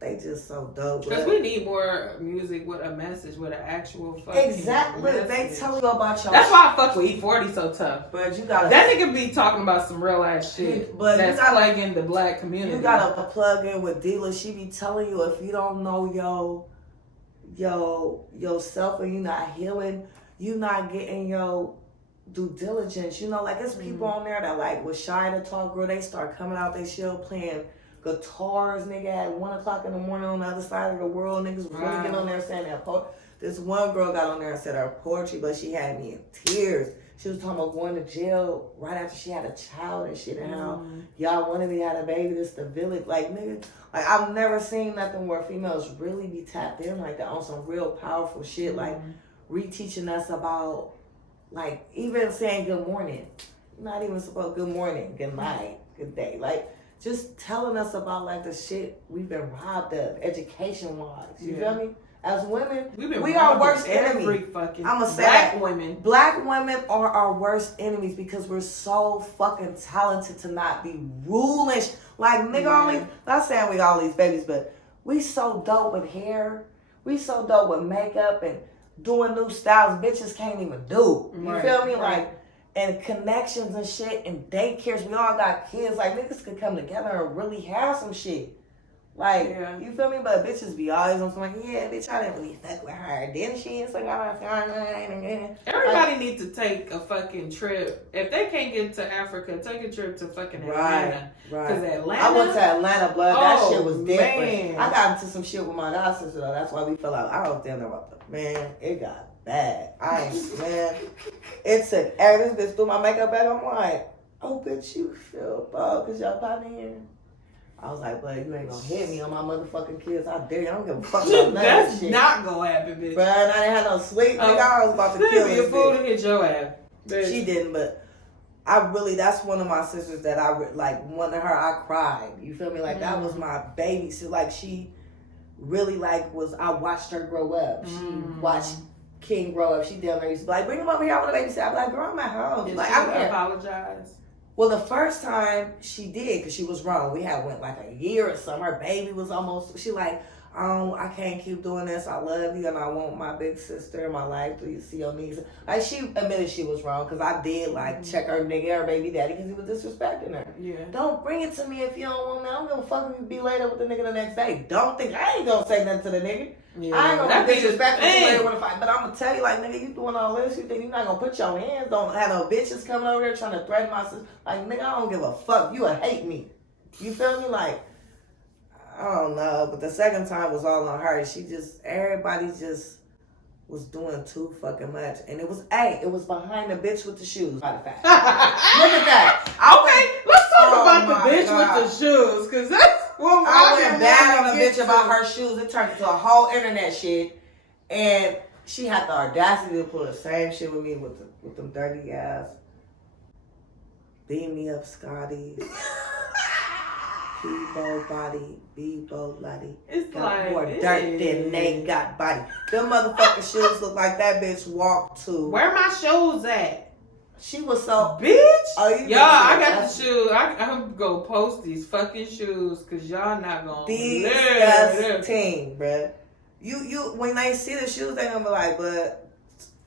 they just so dope. Because we need more music with a message, with an actual fucking exactly. message. They tell you about your. That's why I fuck with E40 so tough. But you gotta. That nigga be talking about some real ass shit. But that's plaguing the black community. You gotta plug in with Dilla. She be telling you, if you don't know yourself and you not healing, you not getting your due diligence. You know, like it's people on there that like was shy to talk, girl. They start coming out they shit playing guitars, nigga, at 1:00 in the morning on the other side of the world. Niggas really get on there saying that this one girl got on there and said her poetry, but she had me in tears. She was talking about going to jail right after she had a child and shit, and how y'all wanted me to have a baby. This the village, like nigga. Like I've never seen nothing where females really be tapped in like that on some real powerful shit, like reteaching us about, like even saying good morning, not even supposed good morning, good night, good day, like just telling us about like the shit we've been robbed of education wise. You feel me? As women, we are worst enemies. I'ma say Black women are our worst enemies because we're so fucking talented to not be ruling. Like nigga, not saying we all these babies, but we so dope with hair. We so dope with makeup and doing new styles bitches can't even do. You feel me? Like, and connections and shit and daycares. We all got kids. Like niggas could come together and really have some shit. Like, Yeah. you feel me? But bitches be always on some like, yeah, bitch, I didn't really fuck with her. Then she ain't Everybody needs to take a fucking trip. If they can't get to Africa, take a trip to fucking Atlanta. Because Atlanta. I went to Atlanta, blood. That shit was different. Man. I got into some shit with my god sister though. That's why we fell out. I don't damn know about that. Man, it got bad. Man, it took this bitch threw my makeup back. I'm like, oh bitch, you feel bad because y'all popped in here. I was like, but you ain't gonna hit me on my motherfucking kids. I dare you. I don't give a fuck about none of that That's shit. not gonna happen, bitch. Bruh, and I didn't have no sleep. Nigga, I was about to kill Be a this fool bitch. to hit your ass. Bitch. She didn't, but I really, that's one of my sisters that I, like, one of her, I cried. You feel me? Like, that was my baby. So, like, she really, like, I watched her grow up. She watched King grow up. She damn near used to be like, bring him over here, I want to babysit. I'd be like, girl, I'm at home. Did Like, she I don't care. apologize? Well, the first time she did, because she was wrong. We had went like a year or something. Her baby was almost, she like, I can't keep doing this. I love you and I want my big sister in my life. Do you see your needs? Like, she admitted she was wrong because I did, like, check her nigga, her baby daddy, because he was disrespecting her. Yeah. Don't bring it to me if you don't want me. I'm going to fucking be laid up with the nigga the next day. Don't think, I ain't going to say nothing to the nigga. Yeah. I ain't going to be disrespectful to thing. somebody want to fight. But I'm going to tell you, like, nigga, you doing all this. You think you're not going to put your hands? Don't have no bitches coming over there trying to threaten my sister. Like, nigga, I don't give a fuck. You would hate me. You feel me? Like, I don't know. But the second time was all on her. Everybody just was doing too fucking much. And it was behind the bitch with the shoes. Matter of fact. Look at that. Okay, let's talk about the my bitch God. with the shoes, because that's what I went bad on a bitch to. about her shoes. It turned into a whole internet shit. And she had the audacity to pull the same shit with me with them dirty ass. Beam me up, Scotty. Bebo body, Bebo bloody. It's got like more dirt than they got body. Them motherfucking shoes look like that bitch walked to. Where my shoes at? She was so. Bitch! Oh, you Y'all, I got that's- the shoes. I'm gonna post these fucking shoes because y'all not gonna Disgusting, bruh. You when they see the shoes, they gonna be like, but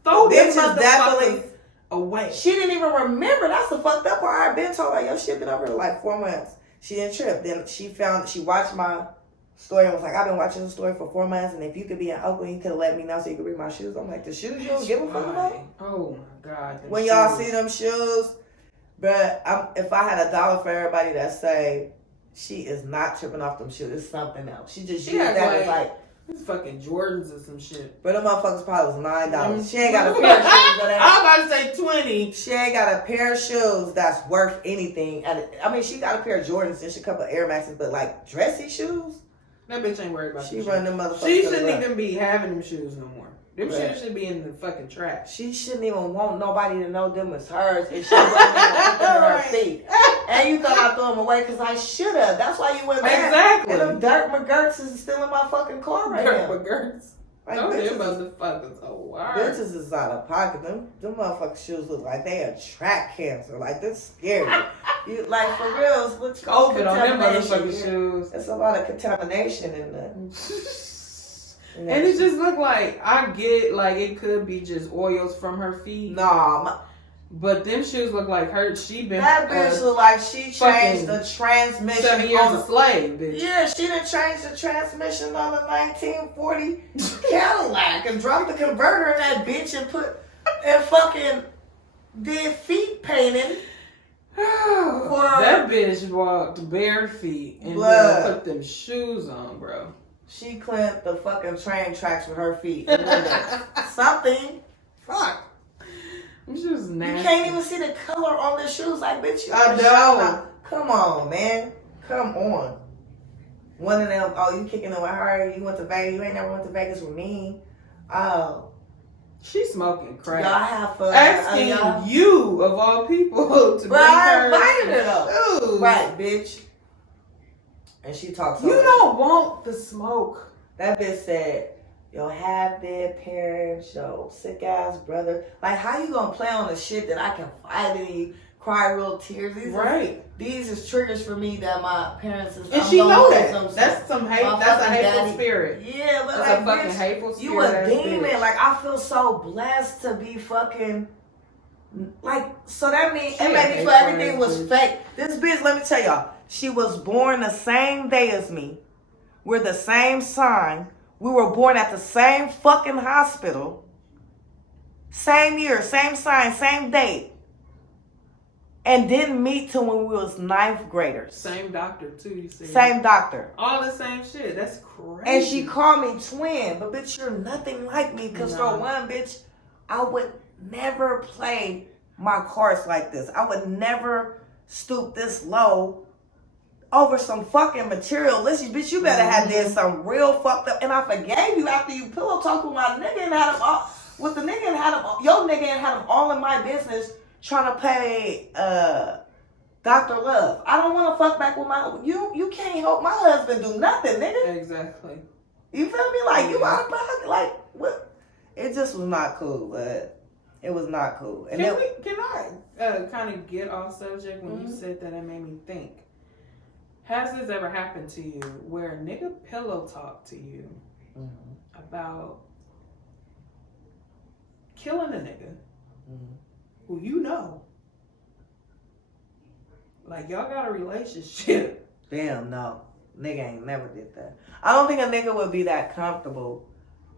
throw them bitches motherfuckers definitely away. She didn't even remember. That's the fucked up part. I've been told, like, yo, shit been over there like 4 months. She didn't trip. Then she watched my story and was like, I've been watching the story for 4 months, and if you could be in Oakland, you could have let me know so you could bring my shoes. I'm like, the shoes you don't give a fuck about? Oh my God. them When y'all shoes. see them shoes, but if I had $1 for everybody that say she is not tripping off them shoes, it's something else. She just used act that as like, it's fucking Jordans or some shit. but them motherfuckers probably was $9. She ain't got a pair of shoes that I'm about to say 20. She ain't got a pair of shoes that's worth anything. And I mean, she got a pair of Jordans and she a couple of Air Maxes, but like dressy shoes, That bitch ain't worried about she them run shoes. them motherfuckers. She to the shouldn't ground. even be having them shoes no more. Them Right. shoes should be in the fucking trash. She shouldn't even want nobody to know them as hers, and she wasn't even putting her feet. And you thought I threw them away because I should have. That's why you went back. Exactly. And them Dirt McGurts is still in my fucking car right now. Girls. Like, No, bitches, them motherfuckers. Oh, wow. bitches is out of pocket. Them motherfucking shoes look like they attract cancer. Like, that's scary. You like, for real, what's COVID on them contamination. motherfucking shoes. There's a lot of contamination in there. And it just looked like, I get like it could be just oils from her feet. Nah, But them shoes look like she been that bitch look like she changed fucking the transmission 7 years on a slave, bitch. Yeah, she done changed the transmission on the 1940 Cadillac and dropped the converter in that bitch and fucking did feet painting. That bitch walked bare feet and Blood. then put them shoes on, bro. She cleaned the fucking train tracks with her feet. Something. Fuck. Them shoes nasty. You can't even see the color on the shoes. Like, bitch, you I know. know. Come on, man. Come on. One of them, oh, you kicking it with her. You went to Vegas. You ain't never went to Vegas with me. Oh. She smoking crack. Y'all have fun. Asking y'all. you, of all people, to But bring I her invited her, though. shoes. Right, bitch. And she talks so You much. don't want the smoke. That bitch said, yo, have their parents, yo, sick ass brother. Like, how you gonna play on the shit that I can fight in you, cry real tears? These is triggers for me that my parents is. And she know that. That's some hate. My That's a fucking hateful daddy. spirit. Yeah, but That's like, a fucking bitch, hateful spirit. you a ass demon. bitch. Like, I feel so blessed to be fucking. Like, so that means She it a made me feel hateful everything ass was bitch. fake. This bitch, let me tell y'all, she was born the same day as me. We're the same sign. We were born at the same fucking hospital. Same year, same sign, same date. And didn't meet till when we was 9th graders. Same doctor too, you see. Same doctor. All the same shit. That's crazy. And she called me twin. But bitch, you're nothing like me. Because for one, bitch, I would never play my cards like this. I would never stoop this low over some fucking materialistic. Bitch, you better have did some real fucked up. And I forgave you after you pillow talked with my nigga and had him all, with the nigga and had him, your nigga and had him all in my business trying to pay Dr. Love. I don't want to fuck back with my, you can't help my husband do nothing, nigga. Exactly. You feel me? Like, you out of pocket. Like, what? It just was not cool, but it was not cool. And can I kind of get off subject? When you said that, it made me think. Has this ever happened to you where a nigga pillow talk to you about killing a nigga who you know? Like, y'all got a relationship. Damn, no. Nigga ain't never did that. I don't think a nigga would be that comfortable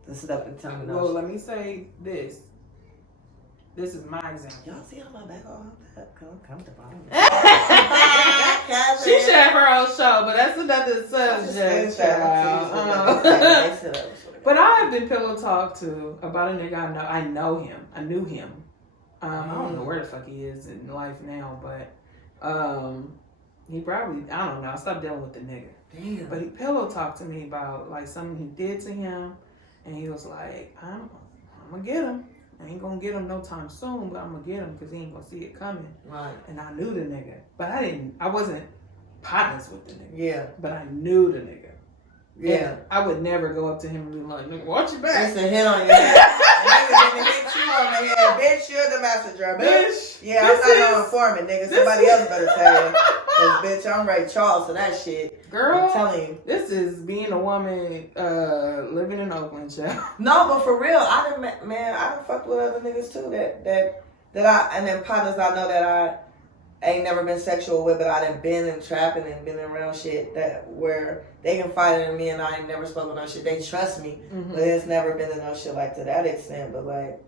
to sit up and tell me no. Well, let me say this. This is my example. Y'all see how my back all that? Cause I'm comfortable. She should have her own show, but that's another subject. But I have been pillow talked to about a nigga I know him. I knew him. I don't know where the fuck he is in life now, but he probably, I don't know. I stopped dealing with the nigga. Damn. But he pillow talked to me about like something he did to him, and he was like, I'm gonna get him. I ain't gonna get him no time soon, but I'm gonna get him because he ain't gonna see it coming. Right. And I knew the nigga, but I wasn't partners with the nigga. Yeah. But I knew the nigga. Yeah. And I would never go up to him and be like, nigga, watch your back. That's a hit on your head. Nigga didn't hit you on the head. Bitch, you're the messenger. Bitch. Yeah, I'm not an informant, nigga. Somebody else better tell you. Because, bitch, I'm Ray Charles for that shit. Girl, I'm telling you. This is being a woman living in Oakland, child. No, but for real, I done fucked with other niggas too that I, and then partners I know that I ain't never been sexual with, but I done been in trapping and been around shit that where they can fight in me and I ain't never spoken no shit. They trust me, but it's never been to no shit like to that extent. But like,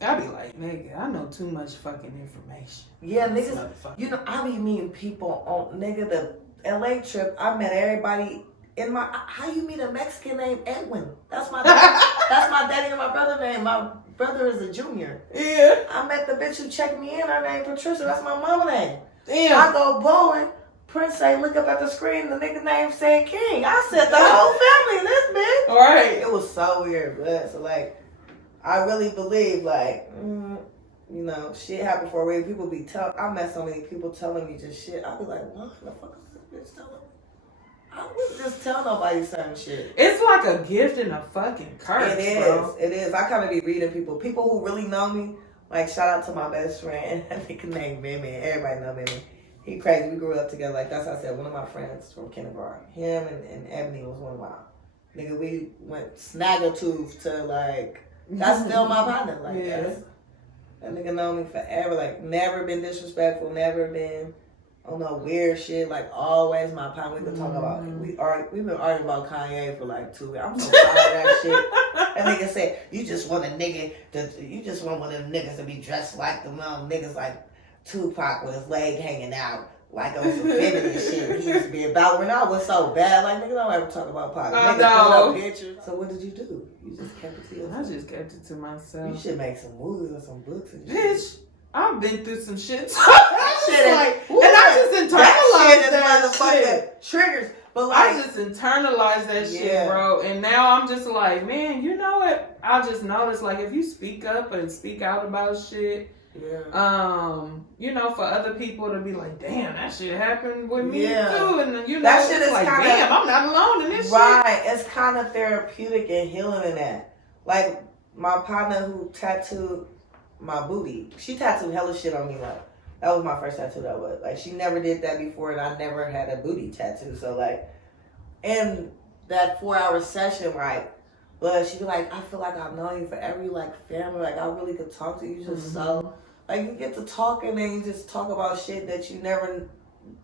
I be like, nigga, I know too much fucking information. Yeah, niggas, you know, I be meeting people on, nigga, the LA trip. I met everybody in my, how you meet a Mexican named Edwin? That's my daddy. That's my daddy and my brother name. My brother is a junior. Yeah. I met the bitch who checked me in. Her name Patricia. That's my mama name. Damn. I go bowling. Prince say, look up at the screen. The nigga name said King. I said the whole family in this bitch. All right. It was so weird, but so like, I really believe like, you know, shit happened for a reason. People be I met so many people telling me just shit. I be like, what the fuck is this bitch telling me? I wouldn't just tell nobody certain shit. It's like a gift and a fucking curse, It is. bro. It is. I kind of be reading people who really know me. Like, shout out to my best friend. I think his name Mimi. Everybody know Mimi. He crazy. We grew up together. Like, that's how I said, one of my friends from kindergarten. Him and Ebony was one of my, nigga, we went snaggletooth to, like, that's still my partner. Like, that nigga know me forever. Like, never been disrespectful, never been on no weird shit. Like, always my partner. We could talk about, we've been arguing about Kanye for like 2 weeks. I'm so tired of that shit. That nigga said, you just want you just want one of them niggas to be dressed like the niggas like Tupac with his leg hanging out. Like on some feminine shit. He used to be about when I was so bad. Like, nigga don't ever talk about Pac. Niggas put up pictures. So what did you do? You just kept it to yourself? I just kept it to myself. You should make some movies or some books and shit. Bitch, I've been through some shit. That shit is like, and I just internalized that shit. Triggers. But like, I just internalized that shit, bro. And now I'm just like, man, you know what? I just noticed, like, if you speak up and speak out about shit, you know, for other people to be like, damn, that shit happened with me too. And you know, that shit is like, kinda, damn, I'm not alone in this shit. Right. It's kind of therapeutic and healing in that. Like, my partner who tattooed my booty, she tattooed hella shit on me. Like, that was my first tattoo that was. Like, she never did that before, and I never had a booty tattoo. So, like, in that 4-hour session, like, but she be like, I feel like I've known you forever. You like family. Like, I really could talk to you just so. Like, you get to talk, and then you just talk about shit that you never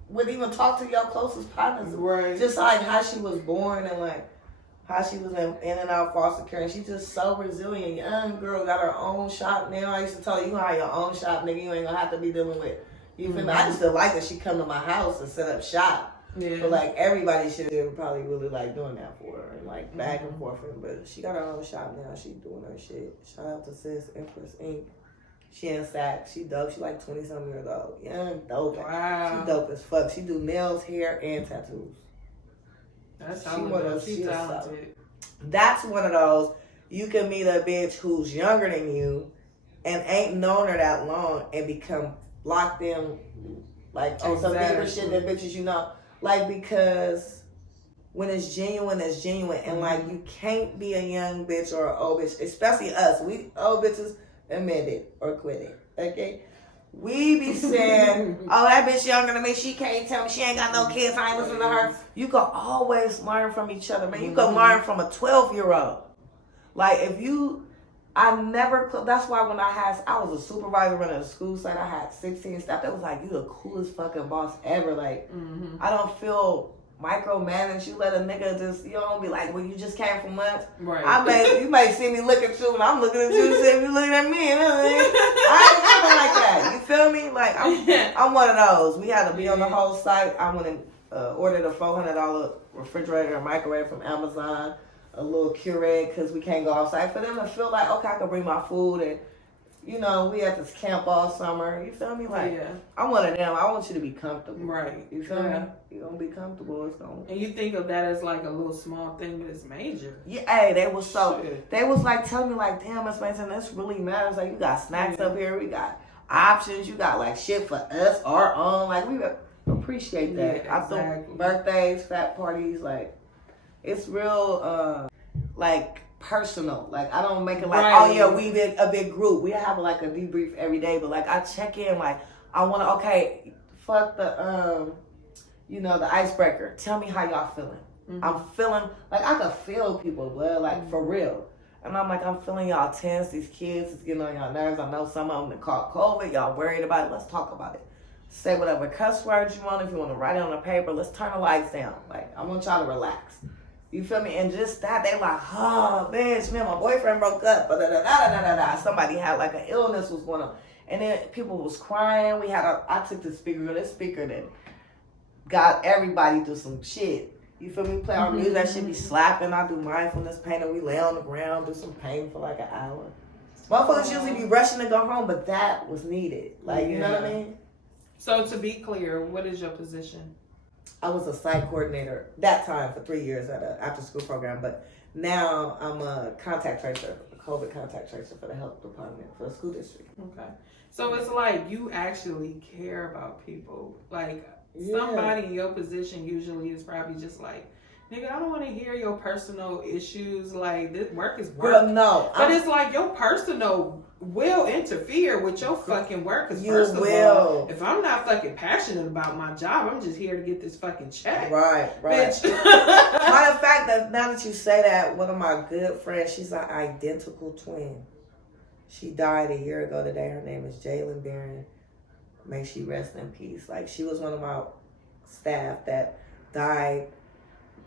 would even talk to your closest partners. Right. Just like how she was born and like how she was in and out foster care. And she's just so resilient. Young girl got her own shop now. I used to tell her, you gonna have your own shop, nigga. You ain't gonna have to be dealing with. You feel me? I just didn't like that she come to my house and set up shop. Yeah. But like everybody should probably really like doing that for her and like back and forth. But she got her own shop now. She doing her shit. Shout out to sis Empress Inc. She in Sac. She dope. She like 20-something years old. Young, dope. Wow. She dope as fuck. She do nails, hair, and tattoos. That's She how one of those. she's talented. That's one of those. You can meet a bitch who's younger than you and ain't known her that long and become locked in like on some deeper shit than bitches you know. Like, because when it's genuine, and like you can't be a young bitch or an old bitch, especially us. We old bitches, admit it or quit it. Okay? We be saying, oh, that bitch younger than me, she can't tell me, she ain't got no kids, I ain't listening to her. You can always learn from each other, man. You can learn from a 12-year-old. Like, if you, that's why when I was a supervisor running a school site, I had 16 staff. That was like, you the coolest fucking boss ever. Like, I don't feel micromanaged. You let a nigga just, you don't be like, well, you just came from months. Right. You may see me looking at you, and I'm looking at you, and see if you looking at me. I ain't never like that. You feel me? Like, I'm one of those. We had to be on the whole site. I went and ordered a $400 refrigerator and microwave from Amazon, a little Keurig, because we can't go outside. For them to feel like, okay, I can bring my food, and, you know, we at this camp all summer. You feel me? Like, I'm one of them. I want you to be comfortable. Right. You feel me? You're going to be comfortable. It's going to. And you think of that as like a little small thing, but it's major. Yeah, hey, they was like telling me like, damn, Miss Mason, this really matters. Like, you got snacks up here. We got options. You got like shit for us, our own. Like, we appreciate that. Yeah, exactly. I think birthdays, fat parties, like, it's real, like, personal. Like, I don't make it like, oh yeah, we did a big group. We have like a debrief every day, but like I check in, like I want to, okay, fuck the you know, the icebreaker. Tell me how y'all feeling. I'm feeling like I can feel people, blood, like for real. And I'm like, I'm feeling y'all tense. These kids is getting on y'all nerves. I know some of them caught COVID. Y'all worried about it. Let's talk about it. Say whatever cuss words you want. If you want to write it on a paper, let's turn the lights down. Like, I want y'all to relax. You feel me? And just that, they like, oh, bitch, man, my boyfriend broke up. Somebody had like an illness was going on. And then people was crying. I took the speaker, this speaker that got everybody through some shit. You feel me? Play our music, that shit be slapping. I do mindfulness pain, and we lay on the ground, do some pain for like an hour. Motherfuckers usually be rushing to go home, but that was needed. Like, you know what I mean? So to be clear, what is your position? I was a site coordinator that time for 3 years at an after-school program, but now I'm a contact tracer, a COVID contact tracer for the health department for the school district. Okay. So it's like you actually care about people. Like, somebody in your position usually is probably just like, nigga, I don't want to hear your personal issues. Like, this work is work. Girl, no. But it's like your personal will interfere with your fucking work. Cause you first of will. all, if I'm not fucking passionate about my job, I'm just here to get this fucking check. Right. Bitch. Matter of fact, now that you say that, one of my good friends, she's an identical twin. She died a year ago today. Her name is Jalen Barron. May she rest in peace. Like, she was one of my staff that died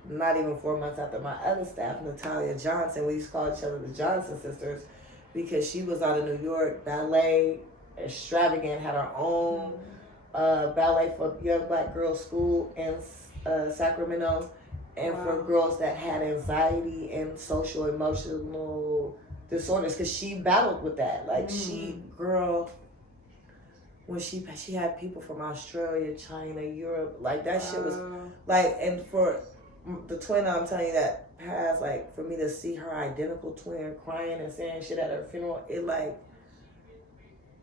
not even 4 months after my other staff, Natalia Johnson. We used to call each other the Johnson sisters because she was out of New York, ballet, extravagant, had her own ballet for young black girls school in Sacramento, and for girls that had anxiety and social emotional disorders, because she battled with that. Like, when she had people from Australia, China, Europe, like that shit was like, and for the twin I'm telling you that passed, like, for me to see her identical twin crying and saying shit at her funeral, it like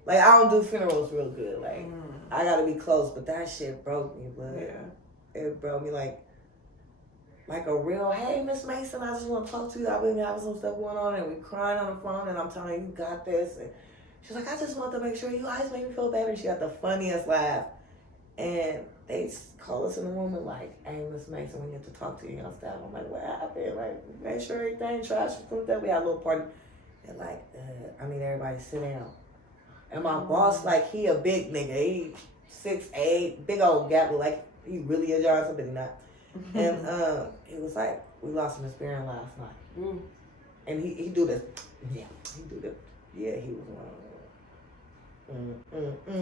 I don't do funerals real good. Like, I gotta be close, but that shit broke me, but it broke me like a real, hey, Miss Mason, I just want to talk to you. I've been having some stuff going on, and we crying on the phone, and I'm telling you got this. And she's like, I just want to make sure you guys make me feel better. She got the funniest laugh. And they call us in the room and like, hey, Miss Mason, we need to talk to you on staff. I'm like, what happened? Like, make sure everything, trash, that. We had a little party. And like, everybody sit down. And my boss, like, he a big nigga. He 6'8", big old gap, like he really a Johnson, but he not. And he was like, we lost an experience last night. Mm. And he do this. Yeah, he do this. Yeah, he was one.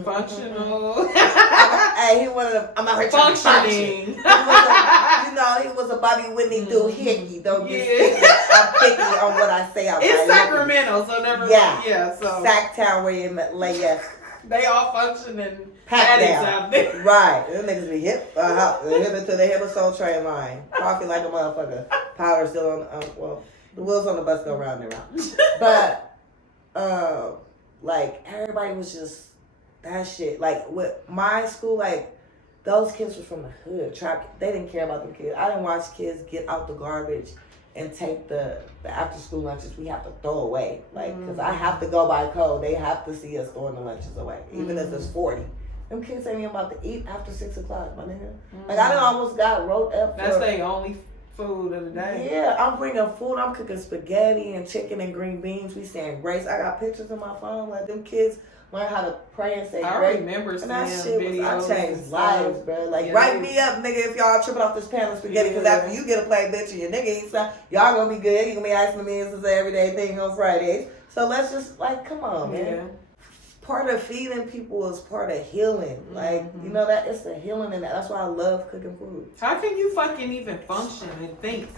Functional. Hey, he one of the. I'm out here trying to Functioning. He was a Bobby Whitney doohickey. Don't get I'm picky on what I say out It's loud. Sacramento, so never. Yeah. So Sacktown where you lay your they all functioning pack addicts down. out there. Right. Them niggas be hip into the hip and soul train line. Coffee like a motherfucker. Power still on. Well, the wheels on the bus go round and round. But like everybody was just that shit. Like with my school, like those kids were from the hood. They didn't care about them kids. I didn't watch kids get out the garbage and take the after school lunches we have to throw away. Like, because I have to go by code. They have to see us throwing the lunches away, even if it's 40. Them kids ain't even about to eat after 6 o'clock, my nigga. Like, I done almost got wrote up. That's their only food of the day. Yeah, I'm bringing food. I'm cooking spaghetti and chicken and green beans. We saying grace. I got pictures in my phone. Like, them kids learn how to pray and say I grace. remember And seeing that shit videos. was, I changed lives, bro. Like, Yeah, write me up, nigga, if y'all tripping off this pan of spaghetti, because after you get a plate, bitch, and your nigga eats some, y'all gonna be good. You gonna be asking me this is an everyday thing on Fridays. So let's just, like, come on, man. Yeah. Part of feeding people is part of healing. Like, you know, that it's the healing in that. That's why I love cooking food. How can you fucking even function and think?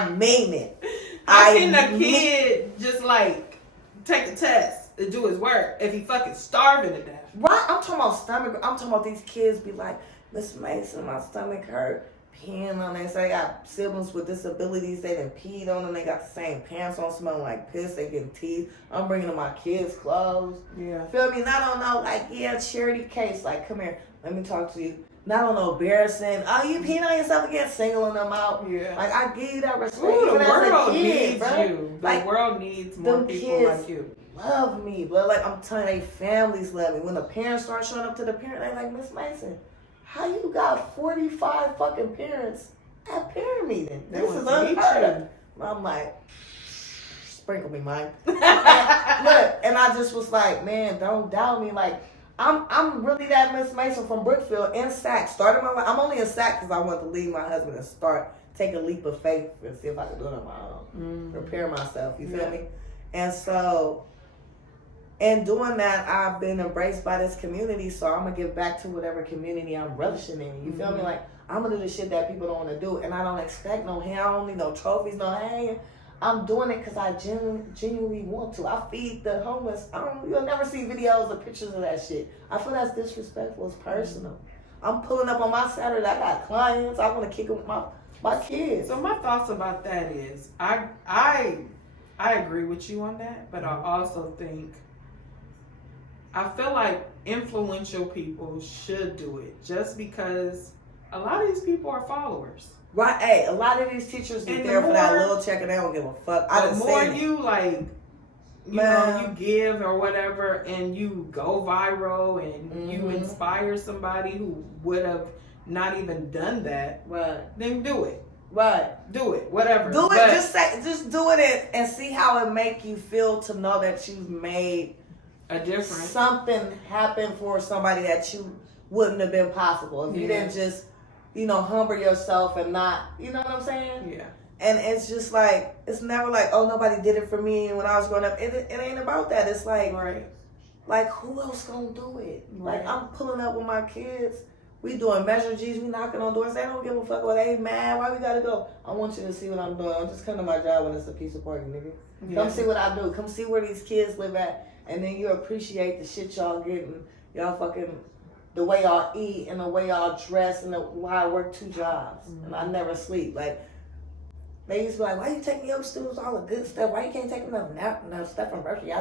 I mean it. How can a kid just like take a test and do his work if he fucking starving to death? Right, I'm talking about stomach. I'm talking about these kids be like, Miss Mason, my stomach hurt. Peeing on it. So they got siblings with disabilities. They done peed on them. They got the same pants on, smelling like piss. They getting teased. I'm bringing them my kids' clothes. Yeah. Feel me? Not on no like charity case. Like, come here, let me talk to you. Not on no embarrassing. Oh, you peeing on yourself again, singling them out. Yeah. Like, I give you that respect. Ooh, the even as a world kid, needs bro. you. The Like, world needs more them people kids like you. love me, but like I'm telling you, they families love me. When the parents start showing up to the parent, they like, Miss Mason, how you got 45 fucking parents at parent meeting? They This want is to meet unheard you. of. I'm like, sprinkle me, Mike. Look, and I just was like, man, don't doubt me. Like, I'm really that Miss Mason from Brookfield in SAC. Started my life. I'm only in SAC because I wanted to leave my husband and take a leap of faith and see if I could do it on my own. Prepare myself. You feel me? And so, in doing that, I've been embraced by this community, so I'm going to give back to whatever community I'm relishing in. You feel me? Like, I'm going to do the shit that people don't want to do, and I don't expect no hand. I don't need no trophies, no hanging. I'm doing it because I genuinely want to. I feed the homeless. You'll never see videos or pictures of that shit. I feel that's disrespectful. It's personal. I'm pulling up on my Saturday. I got clients. I want to kick it with my kids. So my thoughts about that is, I agree with you on that, but I also think, I feel like influential people should do it just because a lot of these people are followers. Right, hey, a lot of these teachers get there for that little check and they don't give a fuck. The more you like, you know, you give or whatever, and you go viral and you inspire somebody who would have not even done that, right? Then do it. Right. Do it. Whatever. Do it. Just do it and see how it make you feel to know that you've made a difference. Something happen for somebody that you wouldn't have been possible if you didn't just, humble yourself and not, you know what I'm saying? Yeah. And it's just like, it's never like, oh, nobody did it for me when I was growing up. It ain't about that. It's like, like who else gonna do it? Right. Like, I'm pulling up with my kids. We doing measure G's. We knocking on doors. They don't give a fuck what they mad. Why we gotta go? I want you to see what I'm doing. I'm just coming to my job when it's a piece of party, nigga. Yeah. Come see what I do. Come see where these kids live at. And then you appreciate the shit y'all getting. Y'all fucking, the way y'all eat and the way y'all dress and why I work 2 jobs. And I never sleep. Like, they used to be like, why you taking your students all the good stuff? Why you can't take them no stuff from Berkeley?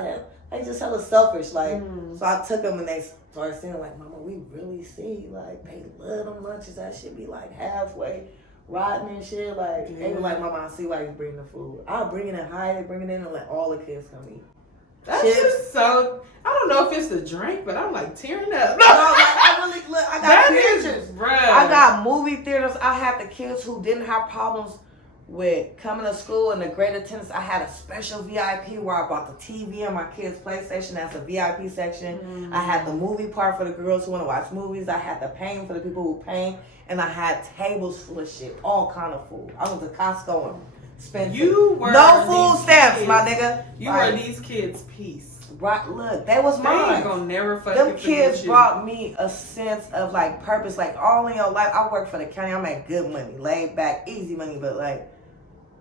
They just hella selfish. Like, so I took them and they started saying like, Mama, we really see, like, they love them lunches. That shit be like halfway rotten and shit. Like, they were like, Mama, I see why you bring the food. I'll bring it and hide it, bring it in and let all the kids come eat. That's just so, I don't know if it's the drink, but I'm like tearing up. No, like, I got pictures. Bruh. I got movie theaters. I had the kids who didn't have problems with coming to school and the great attendance. I had a special VIP where I brought the TV and my kids' PlayStation. That's a VIP section. I had the movie part for the girls who want to watch movies. I had the paint for the people who paint. And I had tables full of shit, all kind of food. I went to Costco and spent no food stamps, my nigga. You were these kids' peace. Right, look, that was mine. They ain't gonna never fucking Them kids brought me a sense of like purpose. Like all in your life, I work for the county. I make good money, laid back, easy money. But like,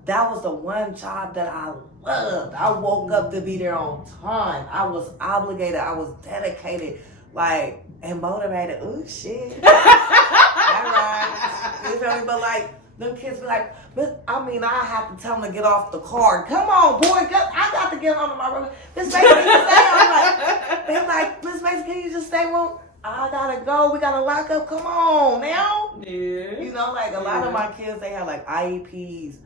that was the one job that I loved. I woke up to be there on time. I was obligated. I was dedicated, like, and motivated. Ooh, shit. All right. You feel me? But like, them kids be like, but I mean, I have to tell them to get off the car. Come on, boy, I got to get on my room. Miss Mason, can you stay? They're like, Miss Mason, can you just stay? Well, I gotta go. We gotta lock up. Come on now. Yeah. You know, like a lot of my kids, they have like IEPs.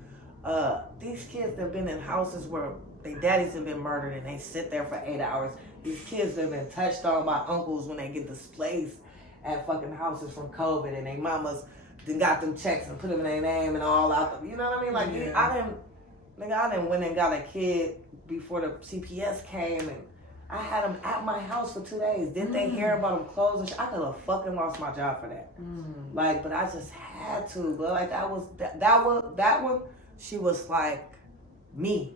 These kids have been in houses where their daddies have been murdered and they sit there for 8 hours. These kids have been touched on by uncles when they get displaced at fucking houses from COVID, and their mamas then got them checks and put them in their name and all out. You know what I mean? Like, I didn't went and got a kid before the CPS came, and I had them at my house for 2 days. Didn't they hear about them closing? I could have fucking lost my job for that. Like, but I just had to. But like, that one. She was like me.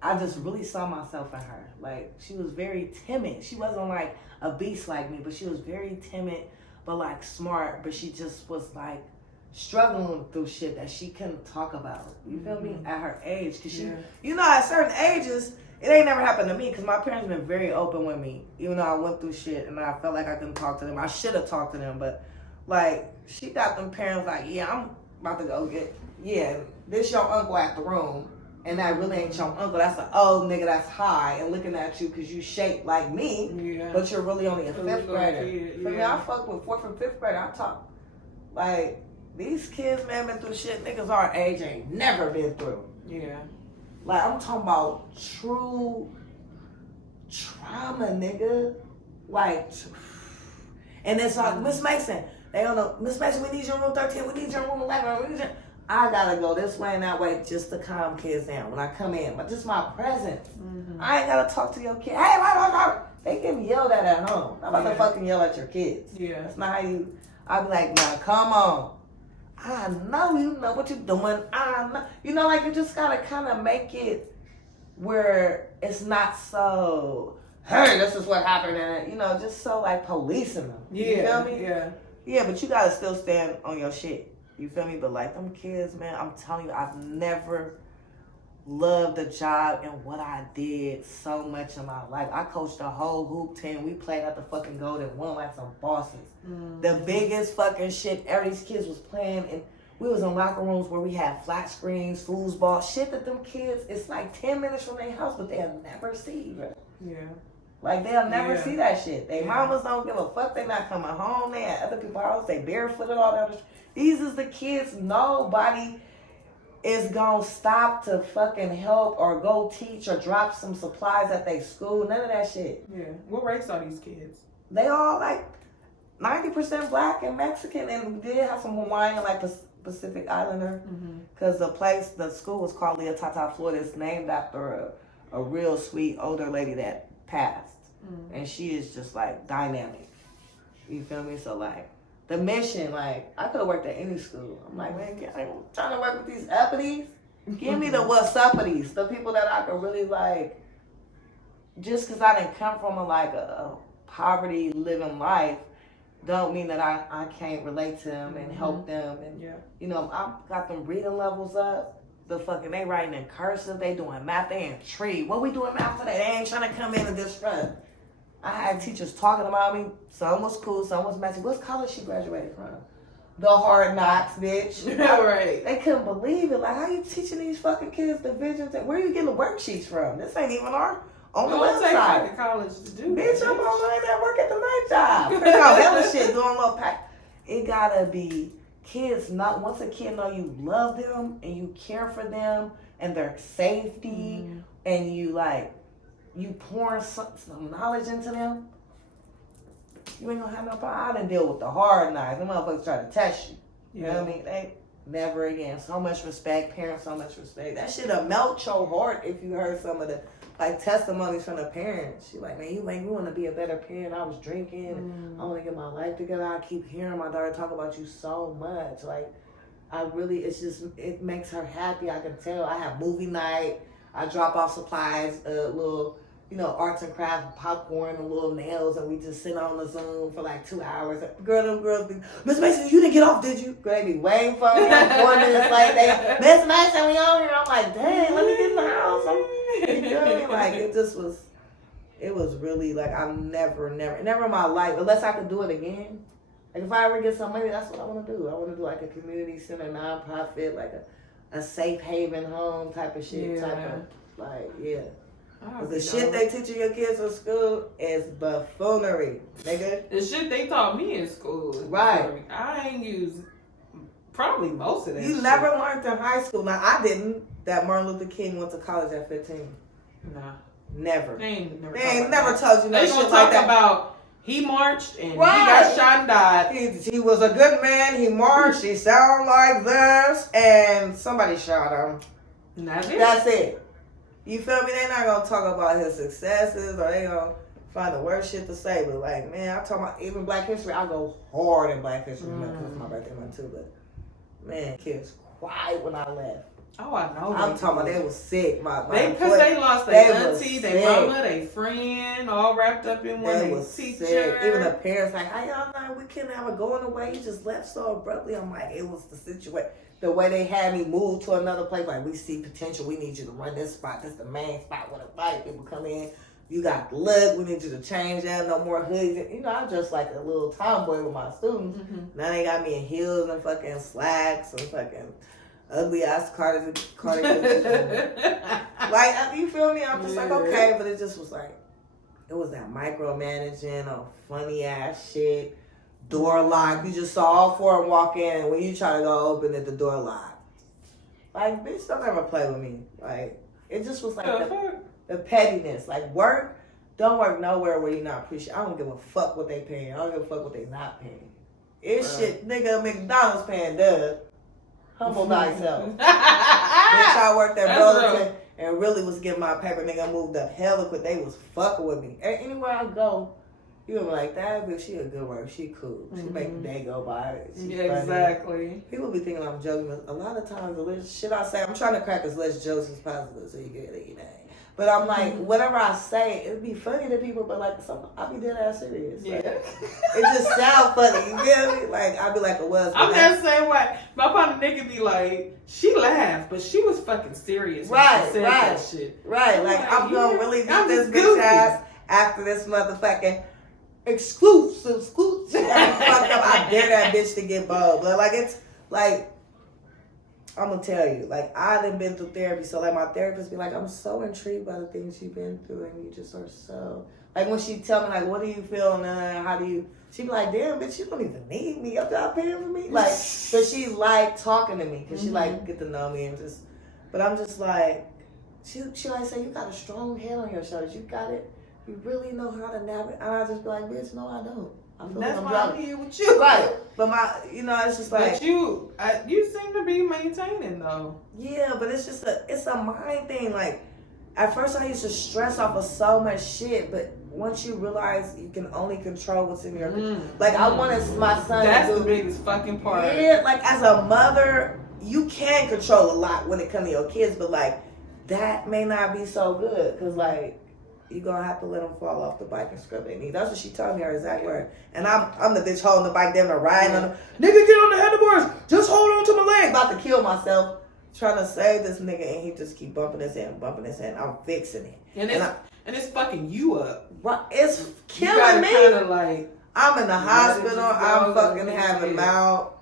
I just really saw myself in her. Like, she was very timid. She wasn't like a beast like me, but she was very timid, but like smart. But she just was like struggling through shit that she couldn't talk about. You feel me? At her age. Cause she, you know, at certain ages, it ain't never happened to me because my parents been very open with me. Even though I went through shit and I felt like I couldn't talk to them. I should have talked to them, but like, she got them parents like, yeah, I'm about to go get, this your uncle at the room. And that really ain't your uncle. That's an old nigga that's high and looking at you because you shaped like me, but you're really only a fifth grader. For me, I fuck with fourth and fifth grader. I talk like these kids, man, been through shit niggas our age ain't never been through. Yeah. Like, I'm talking about true trauma, nigga. Like, and it's like, Miss Mason, they don't know, Miss Mason, we need your room 13, we need your room 11, we need your... I gotta go this way and that way just to calm kids down when I come in. But just my presence. I ain't gotta talk to your kid. Hey, why? They get yelled at home. I'm about to fucking yell at your kids. Yeah. That's not how you... I be like, nah, come on. I know you know what you're doing. I know. You know, like, you just gotta kind of make it where it's not so, hey, this is what happened. And, you know, just so, like, policing them. You feel me? Yeah. Yeah, but you gotta still stand on your shit. You feel me? But like them kids, man, I'm telling you, I've never loved the job and what I did so much in my life. I coached the whole hoop team. We played at the fucking Golden, won like some bosses. The biggest fucking shit ever. These kids was playing, and we was in locker rooms where we had flat screens, foosball, shit that them kids, it's like 10 minutes from their house, but they'll never see, bro. Yeah. Like, they'll never see that shit. They mamas don't give a fuck. They not coming home. They at other people's house. They barefooted, all that other shit. These is the kids nobody is gonna stop to fucking help or go teach or drop some supplies at their school. None of that shit. Yeah. What race are these kids? They all like 90% black and Mexican, and we did have some Hawaiian, like Pacific Islander. Because the school was called Leotata, Florida. It's named after a real sweet older lady that passed. And she is just like dynamic. You feel me? So like, the mission, like, I could have worked at any school. I'm like, man, I'm trying to work with these uppities. Give me the what's uppities, the people that I could really like. Just because I didn't come from a poverty living life, don't mean that I can't relate to them and help them. And you know, I got them reading levels up. They writing in cursive, they doing math, they in tree. What we doing math today? They ain't trying to come in and disrupt. I had teachers talking about me. Some was cool, some was messy. What college she graduated from? The Hard Knocks, bitch. Right. They couldn't believe it. Like, how you teaching these fucking kids divisions? Where are you getting the worksheets from? This ain't even on the website. To college to do bitch, I'm online at work at the night job. Figure out hella shit, doing little pack. It gotta be kids. Not once a kid know you love them and you care for them and their safety, and you like. You pouring some knowledge into them, you ain't gonna have no problem. I done deal with the hard knives. Them motherfuckers try to test you. You know what I mean? Never again. So much respect, parents, so much respect. That shit'll melt your heart if you heard some of the like testimonies from the parents. She like, man, you make me want to be a better parent. I was drinking. I want to get my life together. I keep hearing my daughter talk about you so much. Like, I really, it makes her happy. I can tell. I have movie night. I drop off supplies, little, arts and crafts, popcorn, and little nails, and we just sit on the Zoom for like 2 hours. Girl, them girls be, Miss Mason, you didn't get off, did you? Girl, they be waiting for me. 4 minutes late. Miss Mason, we on here. I'm like, dang, let me get in the house. You feel me? Like, it was really like, I'm never in my life, unless I could do it again. Like, if I ever get some money, that's what I want to do. I want to do like a community center, nonprofit, like a safe haven home type of shit. Cause the shit they teaching your kids in school is buffoonery, nigga. The shit they taught me in school. Right. I ain't used probably most of that You shit. never learned in high school. Now, I didn't. That Martin Luther King went to college at 15. Nah. Never. They ain't never told you no They shit gonna like talk that. about he marched and Right. he got shot and died. He was a good man. He marched. He sounded like this. And somebody shot him. And that's it. That's it. You feel me? They're not gonna talk about his successes, or they gonna find the worst shit to say. But like, man, I'm talking about even Black History. I go hard in Black History Month because it's my birthday month too. But man, kids cried when I left. Oh, I know. I'm talking about they was sick. Because they lost their auntie, their mama, their friend, all wrapped up in one. They teacher. Sick. Even the parents like, how y'all know we couldn't have a going away? You just left so abruptly. I'm like, it was the situation. The way they had me move to another place, like, we see potential. We need you to run this spot. This is the main spot where the white people come in. You got the look. We need you to change that. No more hoodies. I'm just like a little tomboy with my students. Mm-hmm. Now they got me in heels and fucking slacks and fucking ugly ass cardigans. Like, you feel me? I'm just like, okay. But it just was like, it was that micromanaging or funny ass shit. Door locked. You just saw all 4 of them walk in, and when you try to go open it, the door locked. Like, bitch, don't ever play with me. Like, it just was like the pettiness. Like, don't work nowhere where you're not appreciated. I don't give a fuck what they paying. I don't give a fuck what they not paying. It's shit, nigga, McDonald's paying, duh. Humble thyself. Bitch, I worked at Burlington and really was getting my paper. Nigga moved up hella quick. They was fucking with me. Anywhere I go, you gonna be like, that bitch, she a good worker. She cool. She make the day go by. Exactly. People be thinking I'm joking, but a lot of times the less shit I say, I'm trying to crack as less jokes as possible so you get it, But I'm like, whatever I say, it'd be funny to people, but like, I'll be dead ass serious. Yeah. Like, it just sound funny, you feel me? Like, I'll be like, it was. I'm that same way. My partner nigga be like, she laughed, but she was fucking serious when she said that shit. Right, like, I'm gonna really beat this bitch ass after this motherfucking exclusive shit. I dare that bitch to get bold. But like, it's like, I'm gonna tell you, like, I done been through therapy, so like my therapist be like, I'm so intrigued by the things you've been through, and you just are so, like, when she tell me like, what do you feel, and how do you, she be like, damn bitch, you don't even need me, you're not paying for me, like, but she like talking to me, cause she like get to know me and just, but I'm just like, she like say, you got a strong head on your shoulders, you got it, you really know how to navigate, and I just be like, bitch, no I don't. That's why I'm here with you. Right. But it's just like. But you seem to be maintaining though. Yeah, but it's just it's a mind thing. Like, at first I used to stress off of so much shit, but once you realize you can only control what's in your, like, I wanted my son That's to do, the biggest fucking part. Yeah, like, as a mother, you can control a lot when it comes to your kids, but like, that may not be so good, because like, you're gonna have to let them fall off the bike and scrub their knees. That's what she told me, her exact word. And I'm the bitch holding the bike, damn near riding on them. Nigga, get on the handlebars. Just hold on to my leg. About to kill myself. Trying to save this nigga, and he just keep bumping his head. I'm fixing it. And it's fucking you up. Right, it's killing me. Kinda like, I'm in the hospital. I'm fucking having mild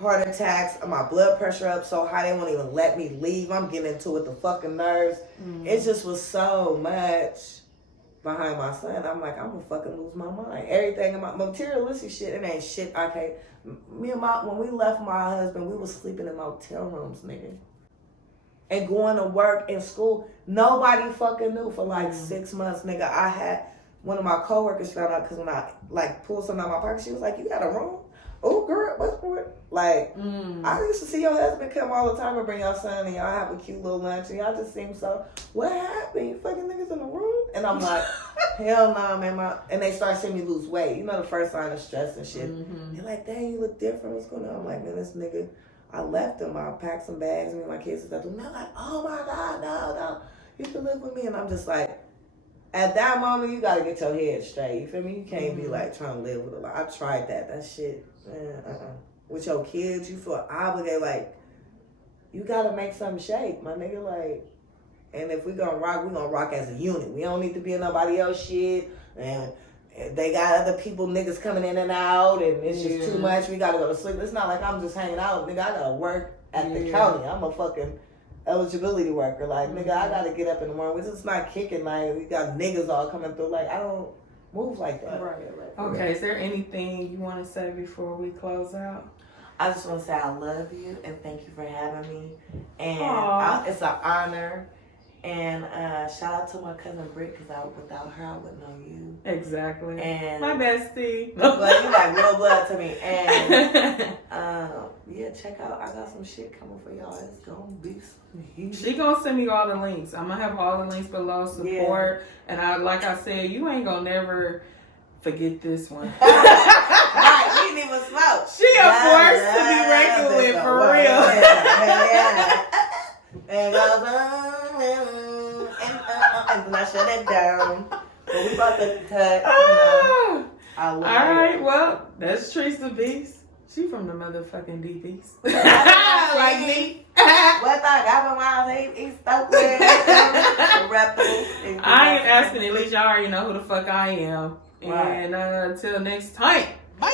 heart attacks. My blood pressure up so high they won't even let me leave. I'm getting into it, the fucking nerves. It just was so much behind my son. I'm like, I'm gonna fucking lose my mind. Everything in my materialistic shit, it ain't shit. Okay, when we left my husband, we was sleeping in motel rooms, nigga, and going to work and school. Nobody fucking knew for like 6 months, nigga. I had one of my coworkers found out because when I like pulled something out of my pocket, she was like, "You got a room?" oh girl, what's going? Like, I used to see your husband come all the time and bring your son, and y'all have a cute little lunch, and y'all just seem so. What happened? You fucking niggas in the room? And I'm like, hell no, man. And they start seeing me lose weight. You know the first sign of stress and shit. They're like, dang, you look different. What's going on? I'm like, man, this nigga. I left him. I packed some bags. Me and my kids and stuff. And they're like, oh my god, no, you can live with me. And I'm just like. At that moment, you gotta get your head straight. You feel me? You can't be like trying to live with a lot. I tried that. That shit, man. With your kids, you feel obligated. Like you gotta make something shake, my nigga. Like, and if we gonna rock as a unit. We don't need to be in nobody else shit. And they got other people, niggas coming in and out, and it's just too much. We gotta go to sleep. It's not like I'm just hanging out, nigga. I gotta work at the county. I'm a fucking eligibility worker. Like, nigga, I gotta get up in the morning. We're just not kicking. Like, we got niggas all coming through. Like, I don't move like that. Right. Okay, is there anything you want to say before we close out? I just want to say I love you and thank you for having me. And it's an honor. And shout out to my cousin Britt, because without her, I wouldn't know you. Exactly. And my bestie. But you like real blood to me. And yeah, check out. I got some shit coming for y'all. It's gonna be some heat. She gonna send me all the links. I'm gonna have all the links below. Support. And like I said, you ain't gonna never forget this one. Right, you didn't even smoke. She a force to be reckoned with, for real. Yeah. And goes and I shut it down. But we about to cut. All right, well, that's Tricedabeast. She from the motherfucking deep east. Like me. What I got when I was East Oakland. I ain't asking, at least y'all already know who the fuck I am. And until next time. Bye.